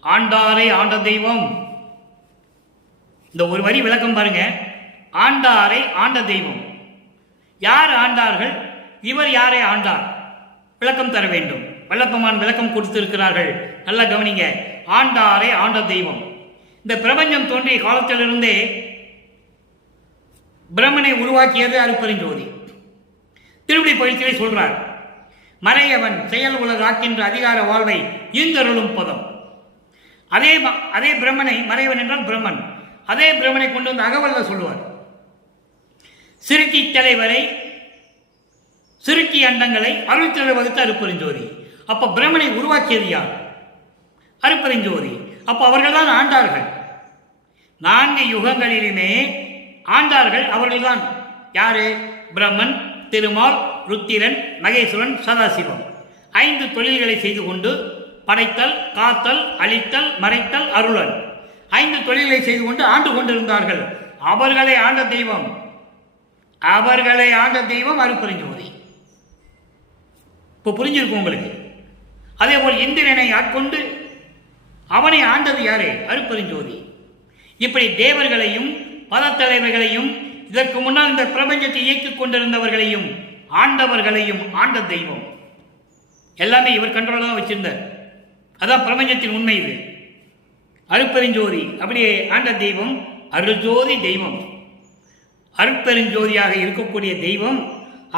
ஆண்டாரை ஆண்ட தெய்வம். இந்த ஒரு வரி விளக்கம் பாருங்க. ஆண்டாரை ஆண்ட தெய்வம். யார் ஆண்டார்கள்? இவர் யாரை ஆண்டார்? விளக்கம் தர வேண்டும். வல்லப்பமான் விளக்கம் கொடுத்திருக்கிறார்கள், நல்லா கவனிங்க. ஆண்டாரை ஆண்ட தெய்வம். இந்த பிரபஞ்சம் தோன்றிய காலத்திலிருந்தே பிரம்மனை உருவாக்கியது அருட்பெருஞ்சோதி. திருவிடை பயிற்சியை சொல்றார், மறையவன் செயல் உலகாக்கின்ற அதிகார வாழ்வை ஈந்தருளும் பதம். அதே பிரம்மனை, மறைவன் என்றால் பிரம்மன், அதே பிரம்மனை கொண்டு வந்து அகவல்ல சொல்லுவார். சிறுக்கி தலைவரை, சிறுக்கி அண்டங்களை அருள்திரை வகுத்த அருட்பெருஞ்சோதி. அப்ப பிரம்மனை உருவாக்கியது யார்? அருட்பெருஞ்சோதி. அப்ப அவர்கள் தான் ஆண்டார்கள். 4 யுகங்களிலுமே ஆண்டார்கள் அவர்கள்தான். யாரு? பிரம்மன், திருமால், ருத்திரன், மகேஸ்வரன், சதாசிவம். 5 தொழில்களை செய்து கொண்டு படைத்தல், காத்தல், அழித்தல், மறைத்தல், அருளல், 5 தொழில்களை செய்து கொண்டு ஆண்டு கொண்டிருந்தார்கள். அவர்களை ஆண்ட தெய்வம், அவர்களை ஆண்ட தெய்வம் அருட்பெருஞ்சோதி. இப்போ புரிஞ்சிருக்கும் உங்களுக்கு. அதே போல் இந்திரனை ஆட்கொண்டு அவனை ஆண்டது யாரே? அருட்பெருஞ்சோதி. இப்படி தேவர்களையும் பதத்தலைவர்களையும் இதற்கு முன்னால் இந்த பிரபஞ்சத்தை இயக்கிக் கொண்டிருந்தவர்களையும் ஆண்டவர்களையும் ஆண்ட தெய்வம். எல்லாமே இவர் கண்ட்ரோல தான் வச்சிருந்தார். அதான் பிரபஞ்சத்தின் உண்மை. இது அருட்பெருஞ்சோதி. அப்படியே ஆண்ட தெய்வம் அருள்ஜோதி தெய்வம். அருட்பெருஞ்சோதியாக இருக்கக்கூடிய தெய்வம்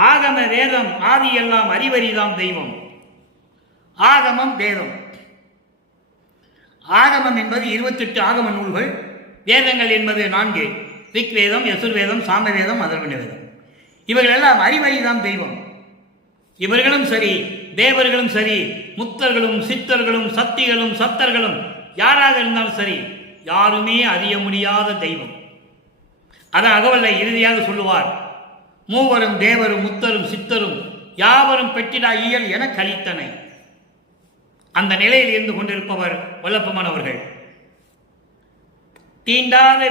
ஆகம வேதம் ஆதி எல்லாம் அறிவறிதாம் தெய்வம். ஆகமம் வேதம். ஆகமம் என்பது 28 ஆகம நூல்கள். வேதங்கள் என்பது 4: ரிக்வேதம், யசுர்வேதம், சாமவேதம், அதர்வண வேதம். இவர்கள் எல்லாம் அறிவறிதாம் தெய்வம். இவர்களும் சரி, தேவர்களும் சரி, முத்தர்களும் சித்தர்களும் சக்திகளும் சத்தர்களும் யாராக இருந்தாலும் சரி, யாருமே அறிய முடியாத தெய்வம். அதான் அகவல்ல இறுதியாக சொல்லுவார், மூவரும் தேவரும் முத்தரும் சித்தரும் யாவரும் பெற்றிடா இயல் என கழித்தனை. அந்த நிலையில் இருந்து கொண்டிருப்பவர் வல்லப்பமான் அவர்கள். தீண்டாத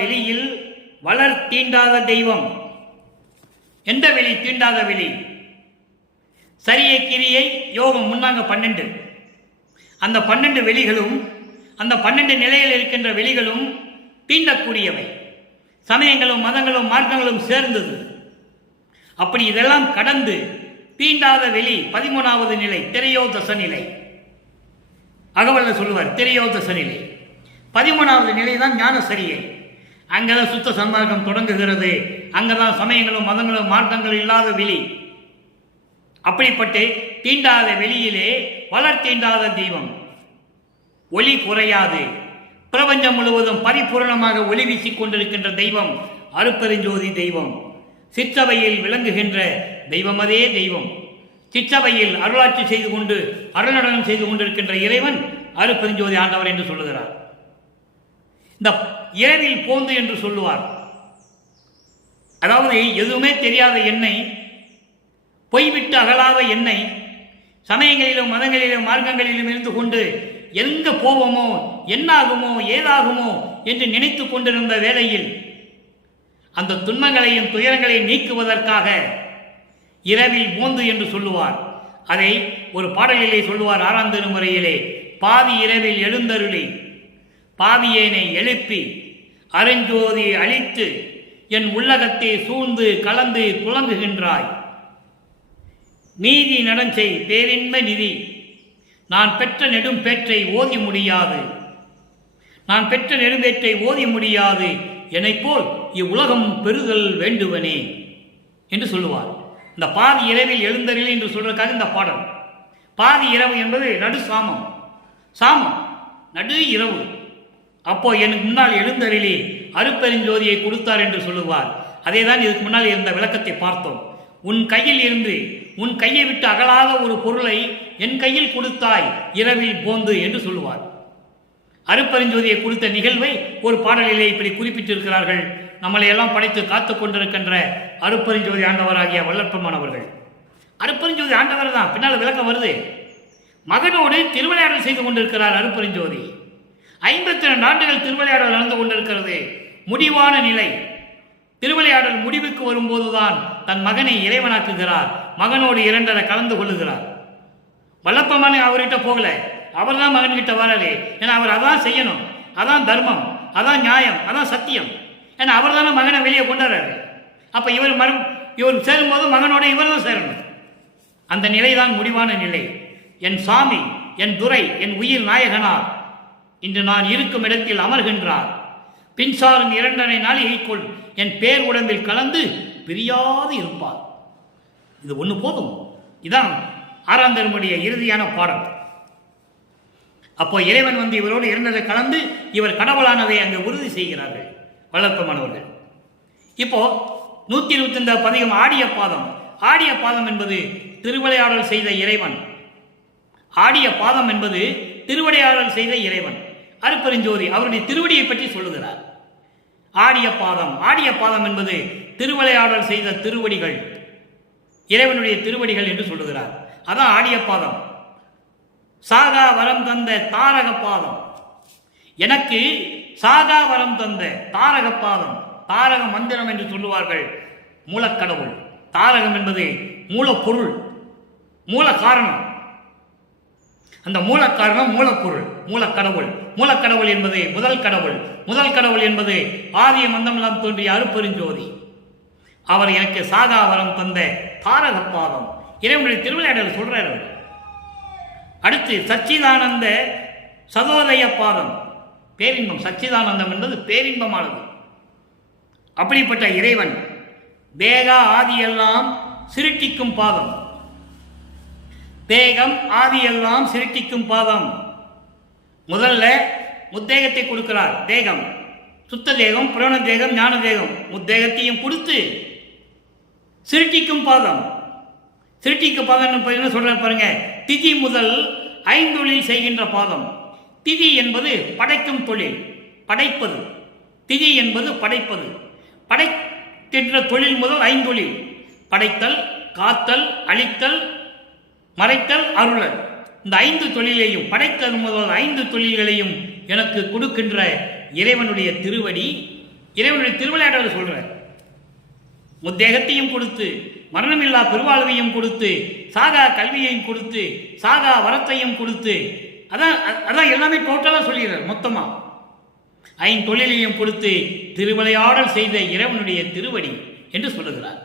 வெளியில் வளர் தீண்டாத தெய்வம். எந்த வெளி? தீண்டாத வெளி. சரியை கிரியை யோகம் முன்னாங்க 12. அந்த 12 வெளிகளும் அந்த 12 நிலையில் இருக்கின்ற வெளிகளும் தீண்டக்கூடியவை. சமயங்களும் மதங்களும் மார்க்கங்களும் சேர்ந்தது. அப்படி இதெல்லாம் கடந்து தீண்டாத வெளி 13வது நிலை திரையோதச நிலை. அகவல்ல சொல்லுவார் திரையோதச நிலை. 13வது நிலை தான் ஞான சரியை. அங்கதான் சுத்த சன்மார்க்கம் தொடங்குகிறது. அங்கதான் சமயங்களும் மதங்களும் மார்க்கங்களும் இல்லாத வெளி. அப்படிப்பட்டு தீண்டாத வெளியிலே வளர் தீண்டாத தெய்வம். ஒளி குறையாது, பிரபஞ்சம் முழுவதும் பரிபூர்ணமாக ஒளி வீசிக் கொண்டிருக்கின்ற தெய்வம் அருட்பெருஞ்சோதி தெய்வம். சிற்றவையில் விளங்குகின்ற தெய்வம் அதே தெய்வம். சிற்றவையில் அருளாட்சி செய்து கொண்டு அருள்நடனம் செய்து கொண்டிருக்கின்ற இறைவன் அருட்பெருஞ்சோதி ஆண்டவர் என்று சொல்லுகிறார். இந்த இரவில் போந்து என்று சொல்லுவார். அதாவது எதுவுமே தெரியாத என்னை, பொய்விட்டு அகலாத என்னை, சமயங்களிலும் மதங்களிலும் மார்க்கங்களிலும் இருந்து கொண்டு எங்க போவோமோ என்னாகுமோ ஏதாகுமோ என்று நினைத்து கொண்டிருந்த வேளையில் அந்த துன்பங்களையும் துயரங்களையும் நீக்குவதற்காக இரவில் போந்து என்று சொல்லுவார். அதை ஒரு பாடலிலே சொல்லுவார். 6ஆம் திருமுறையிலே பாதி இரவில் எழுந்தருளி பாவியேனை எழுப்பி அருஞ்சோதி அழித்து என் உள்ளகத்தை சூழ்ந்து கலந்து துளங்குகின்றாய். நீதி நடஞ்சை பேரின்மை நிதி. நான் பெற்ற நெடும் பேற்றை ஓதி முடியாது. நான் பெற்ற நெடும்பேற்றை ஓதி முடியாது. என்னைப் போல் இவ்வுலகம் பெறுதல் வேண்டுவனே என்று சொல்லுவார். இந்த பாதி இரவில் எழுந்தருளி என்று சொல்றதுக்காக இந்த பாடல். பாதி இரவு என்பது நடு சாமம். சாமம் நடு இரவு. அப்போ எனக்கு முன்னால் எழுந்தருளி அருட்பெருஞ்சோதியை கொடுத்தார் என்று சொல்லுவார். அதே தான் இதுக்கு முன்னால் இருந்த விளக்கத்தை பார்த்தோம். உன் கையில் இருந்து உன் கையை விட்டு அகலாத ஒரு பொருளை என் கையில் கொடுத்தாய் இரவில் போந்து என்று சொல்லுவார். அருட்பெருஞ்சோதியை கொடுத்த நிகழ்வை ஒரு பாடலிலே இப்படி குறிப்பிட்டிருக்கிறார்கள். நம்மளை எல்லாம் படைத்து காத்து கொண்டிருக்கின்ற அருட்பெருஞ்சோதி ஆண்டவராகிய வல்லற்பெருமான் அவர்கள். அருட்பெருஞ்சோதி ஆண்டவர் தான் பின்னால் விளக்கம் வருது. மகனோடு திருவிளையாடல் செய்து கொண்டிருக்கிறார் அருட்பெருஞ்சோதி. 52 ஆண்டுகள் திருவிளையாடல் நடந்து கொண்டிருக்கிறது. முடிவான நிலை. திருவிளையாடல் முடிவுக்கு வரும்போதுதான் தன் மகனை இறைவனாக்குகிறார். மகனோடு 2 கலந்து கொள்ளுகிறார். வல்லப்பெருமான் அவர்கிட்ட போகல, அவர் தான் மகன்கிட்ட வரலே. ஏன்னா அவர் அதான் செய்யணும், அதான் தர்மம், அதான் நியாயம், அதான் சத்தியம். ஏன்னா அவர் தானே மகனை வெளியே கொண்டாடுறாரு. அப்ப இவர் சேரும்போது மகனோட இவர் தான் சேரணும். அந்த நிலைதான் முடிவான நிலை. என் சாமி, என் துரை, என் உயிர் நாயகனார் இன்று நான் இருக்கும் இடத்தில் அமர்கின்றார். பின்சாரும் 2 நாளிகைக்குள் என் பேர் உடம்பில் கலந்து பிரியாது இருப்பார். இது ஒன்று போதும். இதான் 6ஆம் திருமுறைய இறுதியான பாடல். அப்போ இறைவன் வந்து இவரோடு 2 கலந்து இவர் கடவுளானதை அங்கு உறுதி செய்கிறார்கள் வல்லற்பெருமானவர்கள். இப்போ 125 பதிகம் ஆடிய பாதம். ஆடிய பாதம் என்பது திருவிளையாடல் செய்த இறைவன். ஆடிய பாதம் என்பது திருவிளையாடல் செய்த இறைவன் அருட்பெருஞ்சோதி அவருடைய திருவடியை பற்றி சொல்லுகிறார். ஆடிய பாதம். ஆடிய பாதம் என்பது திருவிளையாடல் செய்த திருவடிகள், இறைவனுடைய திருவடிகள் என்று சொல்லுகிறார். அதான் ஆடிய பாதம். சாகா வரம் தந்த தாரக பாதம். எனக்கு சாகா வரம் தந்த தாரக பாதம். தாரக மந்திரம் என்று சொல்லுவார்கள். மூலக்கடவுள். தாரகம் என்பது மூலப்பொருள், மூல காரணம். அந்த மூல காரணம் மூலப்பொருள், மூலக்கடவுள். மூலக்கடவுள் என்பது முதல் கடவுள். முதல் கடவுள் என்பது ஆதிய மந்தமெல்லாம் தோன்றிய அருட்பெருஞ்சோதி. அவர் எனக்கு சாகா வரம் தந்த தாரக பாதம். இறைவனுடைய திருவிளையாடல் சொல்றார். அடுத்து சச்சிதானந்த சதோதய பாதம். பேரின்பம். சச்சிதானந்தம் என்பது பேரின்பமானது. அப்படிப்பட்ட இறைவன் தேகா ஆதியெல்லாம் சிருட்டிக்கும் பாதம். தேகம் ஆதியெல்லாம் சிருட்டிக்கும் பாதம். முதல்ல முத்தேகத்தை கொடுக்கிறார். தேகம், சுத்த தேகம், புராண தேகம், ஞான தேகம், முத்தேகத்தையும் கொடுத்து சிருட்டிக்கும் பாதம். சிருட்டிக்கு பாதம் என்ன சொல்ற பாருங்க. திதி முதல் 5 தொழில் செய்கின்ற பாதம். திதி என்பது படைக்கும் தொழில், படைப்பது. திதி என்பது படைப்பது. என்ற தொழில் முதல் ஐந்தொழில்: படைத்தல், காத்தல், அழித்தல், மறைத்தல், அருளல். இந்த 5 தொழிலையும், படைத்தல் முதல் 5 தொழில்களையும் எனக்கு கொடுக்கின்ற இறைவனுடைய திருவடி, இறைவனுடைய திருவிளையாடல் சொல்ற. முத்தேகத்தையும் கொடுத்து, மரணமில்லா பெருவாழ்வையும் கொடுத்து, சாகா கல்வியையும் கொடுத்து, சாகா வரத்தையும் கொடுத்து, அதான் எல்லாமே டோட்டலா சொல்லிடுறார் மொத்தமா. 5 தொழிலையும் கொடுத்து திருவிளையாடல் செய்த இறைவனுடைய திருவடி என்று சொல்லுகிறார்.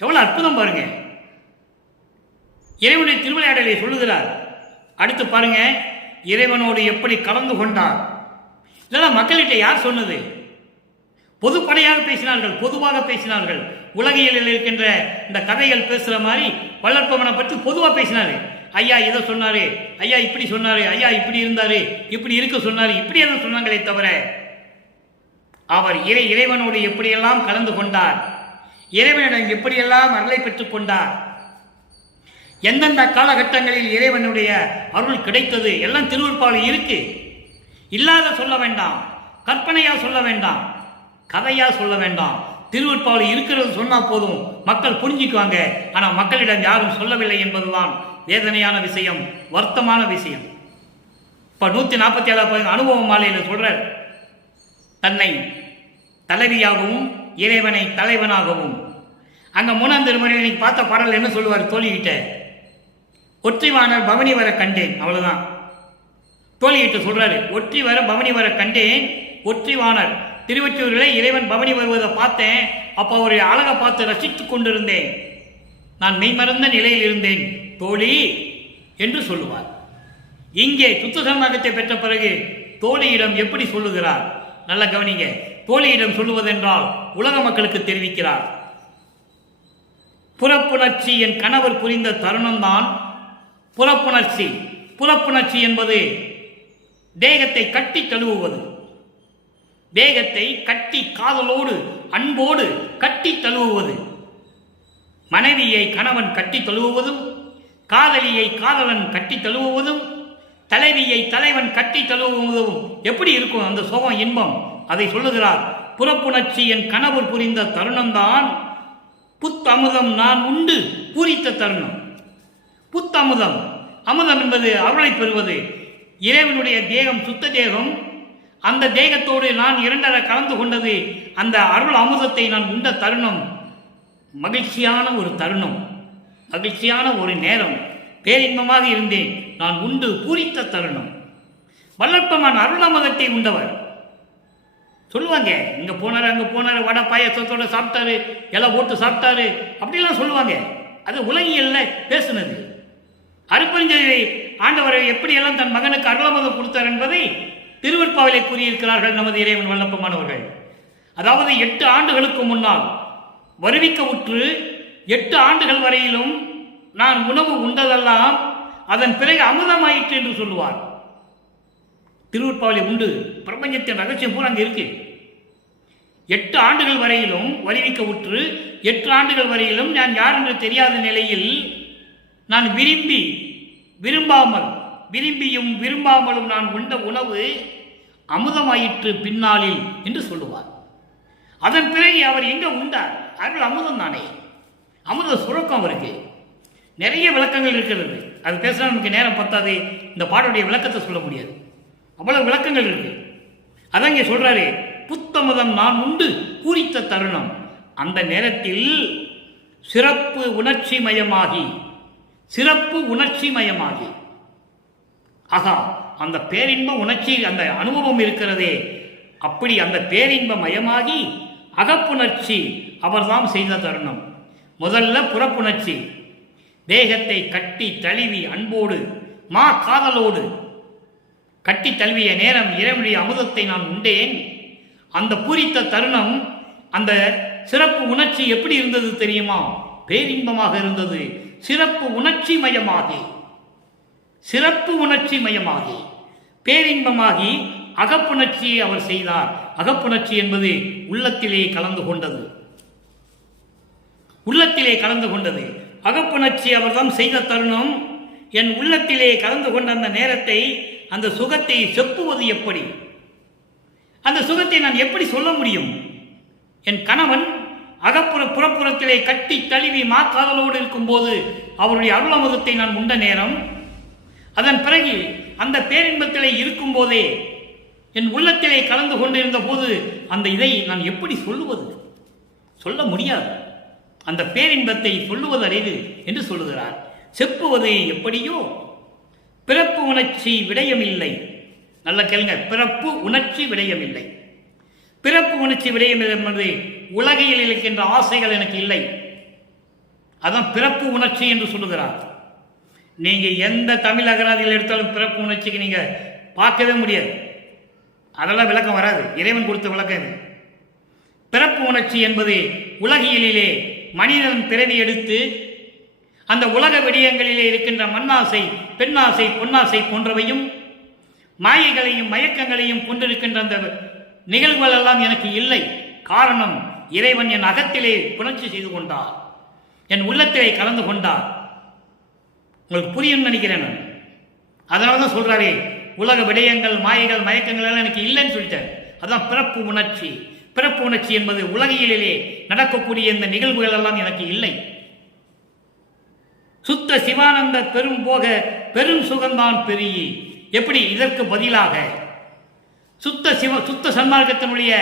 எவ்வளவு அற்புதம் பாருங்க! இறைவனுடைய திருவிளையாடலை சொல்லுகிறார். அடுத்து பாருங்க, இறைவனோடு எப்படி கலந்து கொண்டார். இதெல்லாம் மக்கள்கிட்ட யார் சொன்னது? பொதுப்படையாக பேசினார்கள், பொதுவாக பேசினார்கள். உலகியலில் இருக்கின்ற இந்த கதைகள் பேசுற மாதிரி வளர்ப்பவனை பற்றி பொதுவாக பேசினாரு. ஐயா இதை சொன்னாரு, ஐயா இப்படி சொன்னாரு, ஐயா இப்படி இருந்தாரு, இப்படி இருக்க சொன்னாரு, இப்படி எல்லாம் சொன்னாங்களே தவிர அவர் இறைவனோடு எப்படியெல்லாம் கலந்து கொண்டார், இறைவனிடம் எப்படியெல்லாம் அருளை பெற்றுக் கொண்டார், எந்தெந்த காலகட்டங்களில் இறைவனுடைய அருள் கிடைத்தது எல்லாம் திருவருட்பாவில் இருக்கு. இல்லாத சொல்ல வேண்டாம், கற்பனையா சொல்ல வேண்டாம், கதையா சொல்ல வேண்டாம். திருவருட்பாவில் இருக்கிறது சொன்னா போதும், மக்கள் புரிஞ்சுக்குவாங்க. ஆனால் மக்களிடம் யாரும் சொல்லவில்லை என்பதுதான் வேதனையான விஷயம், வருத்தமான விஷயம். இப்ப 147 அனுபவ மாலையில் சொல்ற, தன்னை தலைவியாகவும் இறைவனை தலைவனாகவும். அங்க 3ஆம் திருமுறையில் நீங்க பார்த்த பாடல் என்ன சொல்லுவார் தோழிகிட்ட? ஒற்றிவானர் பவனி வர கண்டேன். அவ்வளவுதான். தோழிகிட்ட சொல்றாரு, ஒற்றி வர பவனி வர கண்டேன். ஒற்றிவானர் திருவொற்றியூரில் இறைவன் பவனி வருவதை பார்த்தேன். அப்போ அவருடைய அழகை பார்த்து ரசித்துக் கொண்டிருந்தேன். நான் மெய்மறந்த நிலையில் இருந்தேன் தோழி என்று சொல்லுவார். இங்கே சுத்த சரணாகத்தை பெற்ற பிறகு தோழியிடம் எப்படி சொல்லுகிறார்? நல்ல கவனிங்க. தோழியிடம் சொல்லுவதென்றால் உலக மக்களுக்கு தெரிவிக்கிறார். புறப்புணர்ச்சி என் கணவர் புரிந்த தருணம்தான் புறப்புணர்ச்சி. புறப்புணர்ச்சி என்பது தேகத்தை கட்டி தழுவுவது. தேகத்தை கட்டி காதலோடு அன்போடு கட்டி தழுவுவது. மனைவியை கணவன் கட்டி தழுவுவதும், காதலியை காதலன் கட்டி தழுவுவதும், தலைவியை தலைவன் கட்டி தழுவுவதும் எப்படி இருக்கும் அந்த சோகம், இன்பம்? அதை சொல்லுகிறார். புறப்புணர்ச்சி என் கணவர் புரிந்த தருணம்தான் புத்தமுதம் நான் உண்டு பூரித்த தருணம். புத்தமுதம், அமுதம் என்பது அருளை பெறுவது. இறைவனுடைய தேகம் சுத்த தேகம். அந்த தேகத்தோடு நான் 2 கலந்து கொண்டது. அந்த அருள் அமுதத்தை நான் உண்ட தருணம் மகிழ்ச்சியான ஒரு தருணம், மகிழ்ச்சியான ஒரு நேரம். பேரின்பமாக இருந்தேன். நான் உண்டு பூரித்த தருணம். வல்லற்பமான் அருள் அமுதத்தை உண்டவர் சொல்லுவாங்க. இங்க போனாரு, அங்க போனாரு, வடை பாயசத்தோட சாப்பிட்டாரு, இலை போட்டு சாப்பிட்டாரு, அப்படிலாம் சொல்லுவாங்க. அது உலகியல்ல பேசுனது. அருட்பெருஞ்சோதி ஆண்டவரை எப்படியெல்லாம் தன் மகனுக்கு அருளமதம் கொடுத்தார் என்பதை திருவருட்பாவிலே கூறியிருக்கிறார்கள் நமது இறைவன் வல்லப்பமானவர்கள். அதாவது 8 ஆண்டுகளுக்கு முன்னால் வருவிக்க உற்று 8 ஆண்டுகள் வரையிலும் நான் உணவு உண்டதெல்லாம் அதன் பிறகு அமுதமாயிற்று என்று சொல்லுவார். திருவருட்பாவிலே உண்டு. பிரபஞ்சத்தின் ரகசியம் பூரா அங்கே இருக்கு. 8 ஆண்டுகள் வரையிலும் வருவிக்க உற்று 8 ஆண்டுகள் வரையிலும் நான் யார் என்று தெரியாத நிலையில் நான் விரும்பியும் விரும்பாமலும் நான் உண்ட உணவு அமுதமாயிற்று பின்னாளில் என்று சொல்லுவார். அதன் பிறகு அவர் எங்க உண்டார்? அருள் அமுதம் தானே. அமுத சுரக்கம் அவருக்கு நிறைய விளக்கங்கள் இருக்கிறது. அது பேசினா நமக்கு நேரம் பத்தாது. இந்த பாடலுடைய விளக்கத்தை சொல்ல முடியாது, அவ்வளவு விளக்கங்கள் இருக்கு. அதான் இங்கே சொல்றாரு, புத்தமுதம் நான் உண்டு பூரித்த தருணம். அந்த நேரத்தில் சிறப்பு உணர்ச்சி மயமாகி ஆகா, அந்த பேரின்ப உணர்ச்சி, அந்த அனுபவம் இருக்கிறதே, அப்படி அந்த பேரின்ப மயமாகி அகப்புணர்ச்சி அவர்தான் செய்த தருணம். முதல்ல புறப்புணர்ச்சி, தேகத்தை கட்டி தழுவி அன்போடு காதலோடு கட்டி தழுவிய நேரம் இறைவனுடைய அமுதத்தை நான் உண்டேன். அந்த பூரித்த தருணம், அந்த சிறப்பு உணர்ச்சி எப்படி இருந்தது தெரியுமா? பேரின்பமாக இருந்தது. சிறப்பு உணர்ச்சி மயமாகி பேரின்பமாகி அகப்புணர்ச்சியை அவர் செய்தார். அகப்புணர்ச்சி என்பது உள்ளத்திலே கலந்து கொண்டது. அகப்புணர்ச்சி அவர்தான் செய்த தருணம். என் உள்ளத்திலே கலந்து கொண்ட அந்த நேரத்தை, அந்த சுகத்தை செப்புவது எப்படி? அந்த சுகத்தை நான் எப்படி சொல்ல முடியும்? என் கணவன் புறப்புறத்திலே கட்டி தழுவி மாக்காதலோடு இருக்கும்போது அவருடைய அருளமுதத்தை நான் உண்ட நேரம், அதன் பிறகு அந்த பேரின்பத்திலே இருக்கும் போதே என் உள்ளத்திலே கலந்து கொண்டிருந்த போது அந்த இதை நான் எப்படி சொல்லுவது? சொல்ல முடியாது. அந்த பேரின்பத்தை சொல்லுவது அரிது என்று சொல்லுகிறார். செப்புவது எப்படியோ பிறப்பு உணர்ச்சி விடயமில்லை. நல்ல கேளுங்க, பிறப்பு உணர்ச்சி விடயமில்லை. பிறப்பு உணர்ச்சி விடயமில்லை என்பது உலகையில் இருக்கின்ற ஆசைகள் எனக்கு இல்லை. அதான் பிறப்பு உணர்ச்சி என்று சொல்லுகிறார். நீங்க எந்த தமிழ் அகராதியில் எடுத்தாலும் பிறப்பு உணர்ச்சிக்கு நீங்க பார்க்கவே முடியாது. அதெல்லாம் விளக்கம் வராது. இறைவன் கொடுத்த விளக்கம் இது. பிறப்பு உணர்ச்சி என்பது உலகியலிலே மனிதன் பிறவி எடுத்து அந்த உலக விடயங்களிலே இருக்கின்ற மண்ணாசை, பெண்ணாசை, பொன்னாசை போன்றவையும் மாயைகளையும் மயக்கங்களையும் கொண்டிருக்கின்ற அந்த நிகழ்வுகள் எல்லாம் எனக்கு இல்லை. காரணம், இறைவன் என் அகத்திலே புணர்ச்சி செய்து கொண்டார், என் உள்ளத்திலே கலந்து கொண்டார். உங்களுக்கு புரியும் நினைக்கிறேன் நான். அதனால தான் சொல்றாரே, உலக விடயங்கள், மாயைகள், மயக்கங்கள் எல்லாம் எனக்கு இல்லைன்னு சொல்லிட்டேன். அதான் பிறப்பு உணர்ச்சி. பிறப்பு உணர்ச்சி என்பது உலகியலிலே நடக்கக்கூடிய இந்த நிகழ்வுகள் எல்லாம் எனக்கு இல்லை. சுத்த சிவானந்த பெரும் போக பெரும் சுகந்தான் பெரிய. எப்படி? இதற்கு பதிலாக சுத்த சன்மார்க்கத்தினுடைய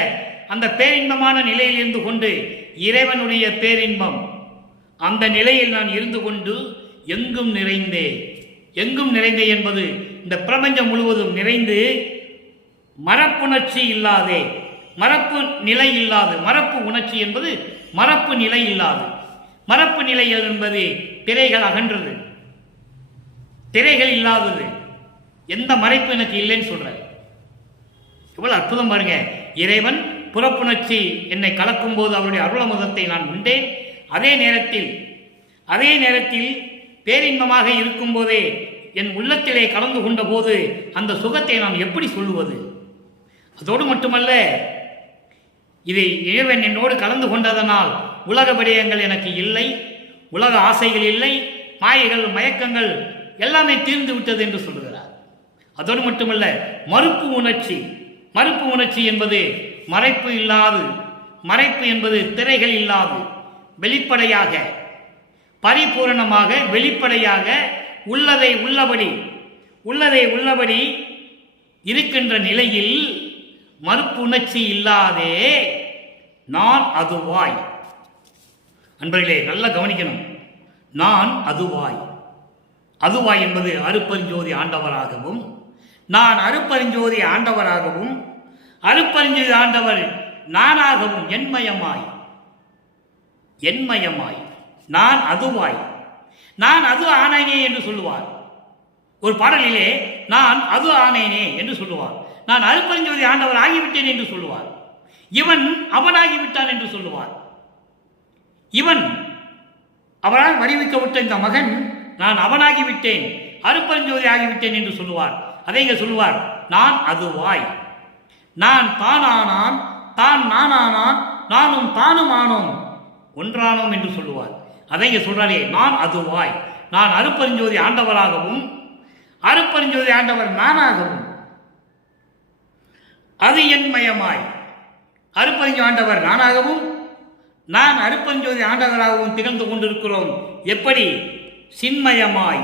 அந்த பேரின்பமான நிலையில் இருந்து கொண்டு இறைவனுடைய பேரின்பம், அந்த நிலையில் நான் இருந்து கொண்டு எங்கும் நிறைந்தே. எங்கும் நிறைந்தே என்பது இந்த பிரபஞ்சம் முழுவதும் நிறைந்து மரப்புணர்ச்சி இல்லாதே, மரப்பு நிலை இல்லாது. மரப்பு உணர்ச்சி என்பது மரப்பு நிலை இல்லாது. மரப்பு நிலை என்பது திரைகள் அகன்றது, திரைகள் இல்லாதது. எந்த மறைப்பு எனக்கு இல்லைன்னு சொல்ற. இவ்வளவு அற்புதம் பாருங்க. இறைவன் புறப்புணர்ச்சி என்னை கலக்கும் போது அவருடைய அருளமுதத்தை நான் உண்டேன். அதே நேரத்தில் பேரின்பமாக இருக்கும் போதே என் உள்ளத்திலே கலந்து கொண்ட போது அந்த சுகத்தை நான் எப்படி சொல்லுவது? அதோடு மட்டுமல்ல, இதை இறைவன் என்னோடு கலந்து கொண்டதனால் உலக விடயங்கள் எனக்கு இல்லை, உலக ஆசைகள் இல்லை, மாயைகள், மயக்கங்கள் எல்லாமே தீர்ந்து விட்டது என்று சொல்லுகிறார். அதோடு மட்டுமல்ல, மறுப்பு உணர்ச்சி என்பது மறைப்பு இல்லாது, மறைப்பு என்பது திரைகள் இல்லாது, வெளிப்படையாக, பரிபூரணமாக, வெளிப்படையாக உள்ளதை உள்ளபடி இருக்கின்ற நிலையில் மறுப்பு உணர்ச்சி இல்லாதே நான் அதுவாய். அன்பர்களே, நல்லா கவனிக்கணும். நான் அதுவாய். அதுவாய் என்பது அருப்பெருஞ்சோதி ஆண்டவராகவும், நான் அருப்பெருஞ்சோதி ஆண்டவராகவும், அருப்பெருஞ்சோதி ஆண்டவர் நானாகவும் என்மயமாய் நான் அதுவாய். நான் அது ஆனேனே என்று சொல்லுவார். ஒரு பாடலிலே நான் அது ஆனேனே என்று சொல்லுவார். நான் அருப்பெருஞ்சோதி ஆண்டவர் ஆகிவிட்டேன் என்று சொல்லுவார். இவன் அவனாகிவிட்டான் என்று சொல்லுவார். இவன் அவரால் வடிவிக்கப்பட்ட இந்த மகன் நான் அவனாகிவிட்டேன், அருப்பெருஞ்சோதி ஆகிவிட்டேன் என்று சொல்லுவார். அதை இங்க சொல்லுவார், நான் அதுவாய். நான் தானானான், தான் நானானான், நானும் தானும் ஆனோம், ஒன்றானோம் என்று சொல்லுவார். அதை இங்க சொல்றாரே, நான் அதுவாய். நான் அருப்பெருஞ்சோதி ஆண்டவராகவும், அருப்பெருஞ்சோதி ஆண்டவர் நானாகவும், அது என்மயமாய். அருப்பெருஞ்சோதி ஆண்டவர் நானாகவும், நான் அருப்பெருஞ்சோதி ஆண்டவராகவும் திகழ்ந்து கொண்டிருக்கிறோம். எப்படி? சின்மயமாய்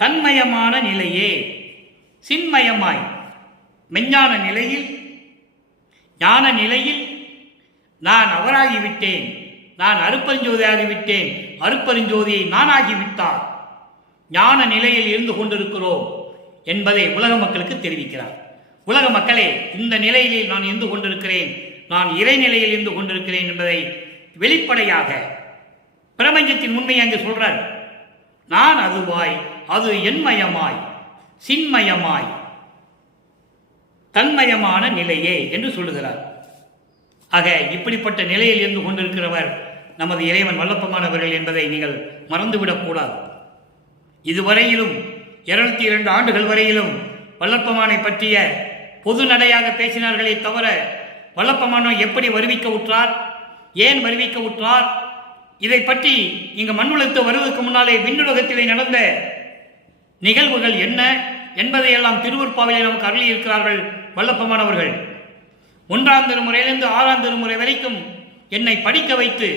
தன்மயமான நிலையே. சின்மயமாய் மெஞ்ஞான நிலையில், ஞான நிலையில் நான் அவராகிவிட்டேன், நான் அருப்பெருஞ்சோதி ஆகிவிட்டேன், அருப்பெருஞ்சோதியை நானாகிவிட்டார், ஞான நிலையில் இருந்து கொண்டிருக்கிறோம் என்பதை உலக மக்களுக்கு தெரிவிக்கிறார். உலக மக்களே, இந்த நிலையிலே நான் இருந்து கொண்டிருக்கிறேன், நான் இறைநிலையில் இருந்து கொண்டிருக்கிறேன் என்பதை வெளிப்படையாக பிரபஞ்சத்தின் உண்மையை அங்கு சொல்றார். நான் அதுவாய், அது என்மயமாய், சின்மயமாய், தன்மயமான நிலையே என்று சொல்லுகிறார். ஆக இப்படிப்பட்ட நிலையில் இருந்து கொண்டிருக்கிறவர் நமது இறைவன் வல்லப்பமானவர்கள் என்பதை நீங்கள் மறந்துவிடக்கூடாது. இதுவரையிலும் 202 ஆண்டுகள் வரையிலும் வல்லப்பமானை பற்றிய பொது நடையாக பேசினார்களே தவிர, வல்லப்பமானவர் எப்படி வருவிக்க உற்றார், ஏன் வருவிக்க உற்றார், இதை பற்றி இங்கு மண்ணுலகத்து வருவதற்கு முன்னாலே விண்ணுலகத்திலே நடந்த நிகழ்வுகள் என்ன என்பதையெல்லாம் திருவருட்பாவிலே நமக்கு அருளி இருக்கிறார்கள் வல்லப்பமானவர்கள். 1ஆம் திருமுறையிலிருந்து 6ஆம் திருமுறை வரைக்கும் என்னை படிக்க வைத்து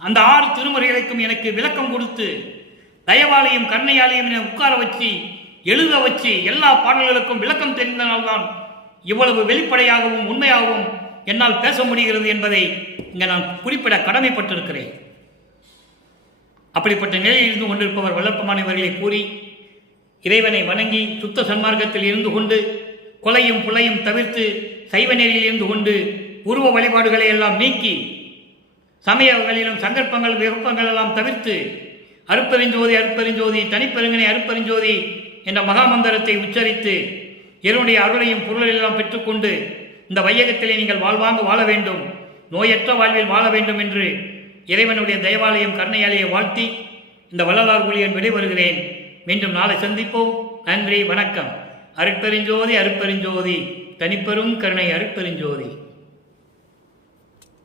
அந்த 6 திருமுறைகளுக்கும் எனக்கு விளக்கம் கொடுத்து தயவாலையும் கருணையாலையும் என்னை உட்கார வச்சு எழுத வச்சு எல்லா பாடல்களுக்கும் விளக்கம் தெரிந்தனால்தான் இவ்வளவு வெளிப்படையாகவும் உண்மையாகவும் என்னால் பேச முடிகிறது என்பதை இங்கே நான் குறிப்பிட கடமைப்பட்டிருக்கிறேன். அப்படிப்பட்ட நிலையில் இருந்து கொண்டிருப்பவர் வல்லப்பமான இவர்களை கூறி இறைவனை வணங்கி சுத்த சன்மார்க்கத்தில் இருந்து கொண்டு கொலையும் புலையும் தவிர்த்து சைவ நெறியில் இருந்து கொண்டு உருவ வழிபாடுகளை எல்லாம் நீக்கி சமயங்களிலும் சங்கற்பங்கள் விருப்பங்கள் எல்லாம் தவிர்த்து அருப்பெருஞ்சோதி அருப்பெருஞ்சோதி தனிப்பெருங்கனை அருப்பெருஞ்சோதி என்ற மகாமந்திரத்தை உச்சரித்து இறைவனுடைய அருளையும் பொருளெல்லாம் பெற்றுக்கொண்டு இந்த வையகத்திலே நீங்கள் வாழ்வாங்க வாழ வேண்டும், நோயற்ற வாழ்வில் வாழ வேண்டும் என்று இறைவனுடைய தயவாலயம் கருணையாலேயே வாழ்த்தி இந்த வள்ளலார் ஊழியன் விடைபெறுகிறேன். மீண்டும் நாளை சந்திப்போம். நன்றி, வணக்கம். அருட்பெருஞ்சோதி அருட்பெருஞ்சோதி தனிப்பெரும் கருணை அருட்பெருஞ்சோதி.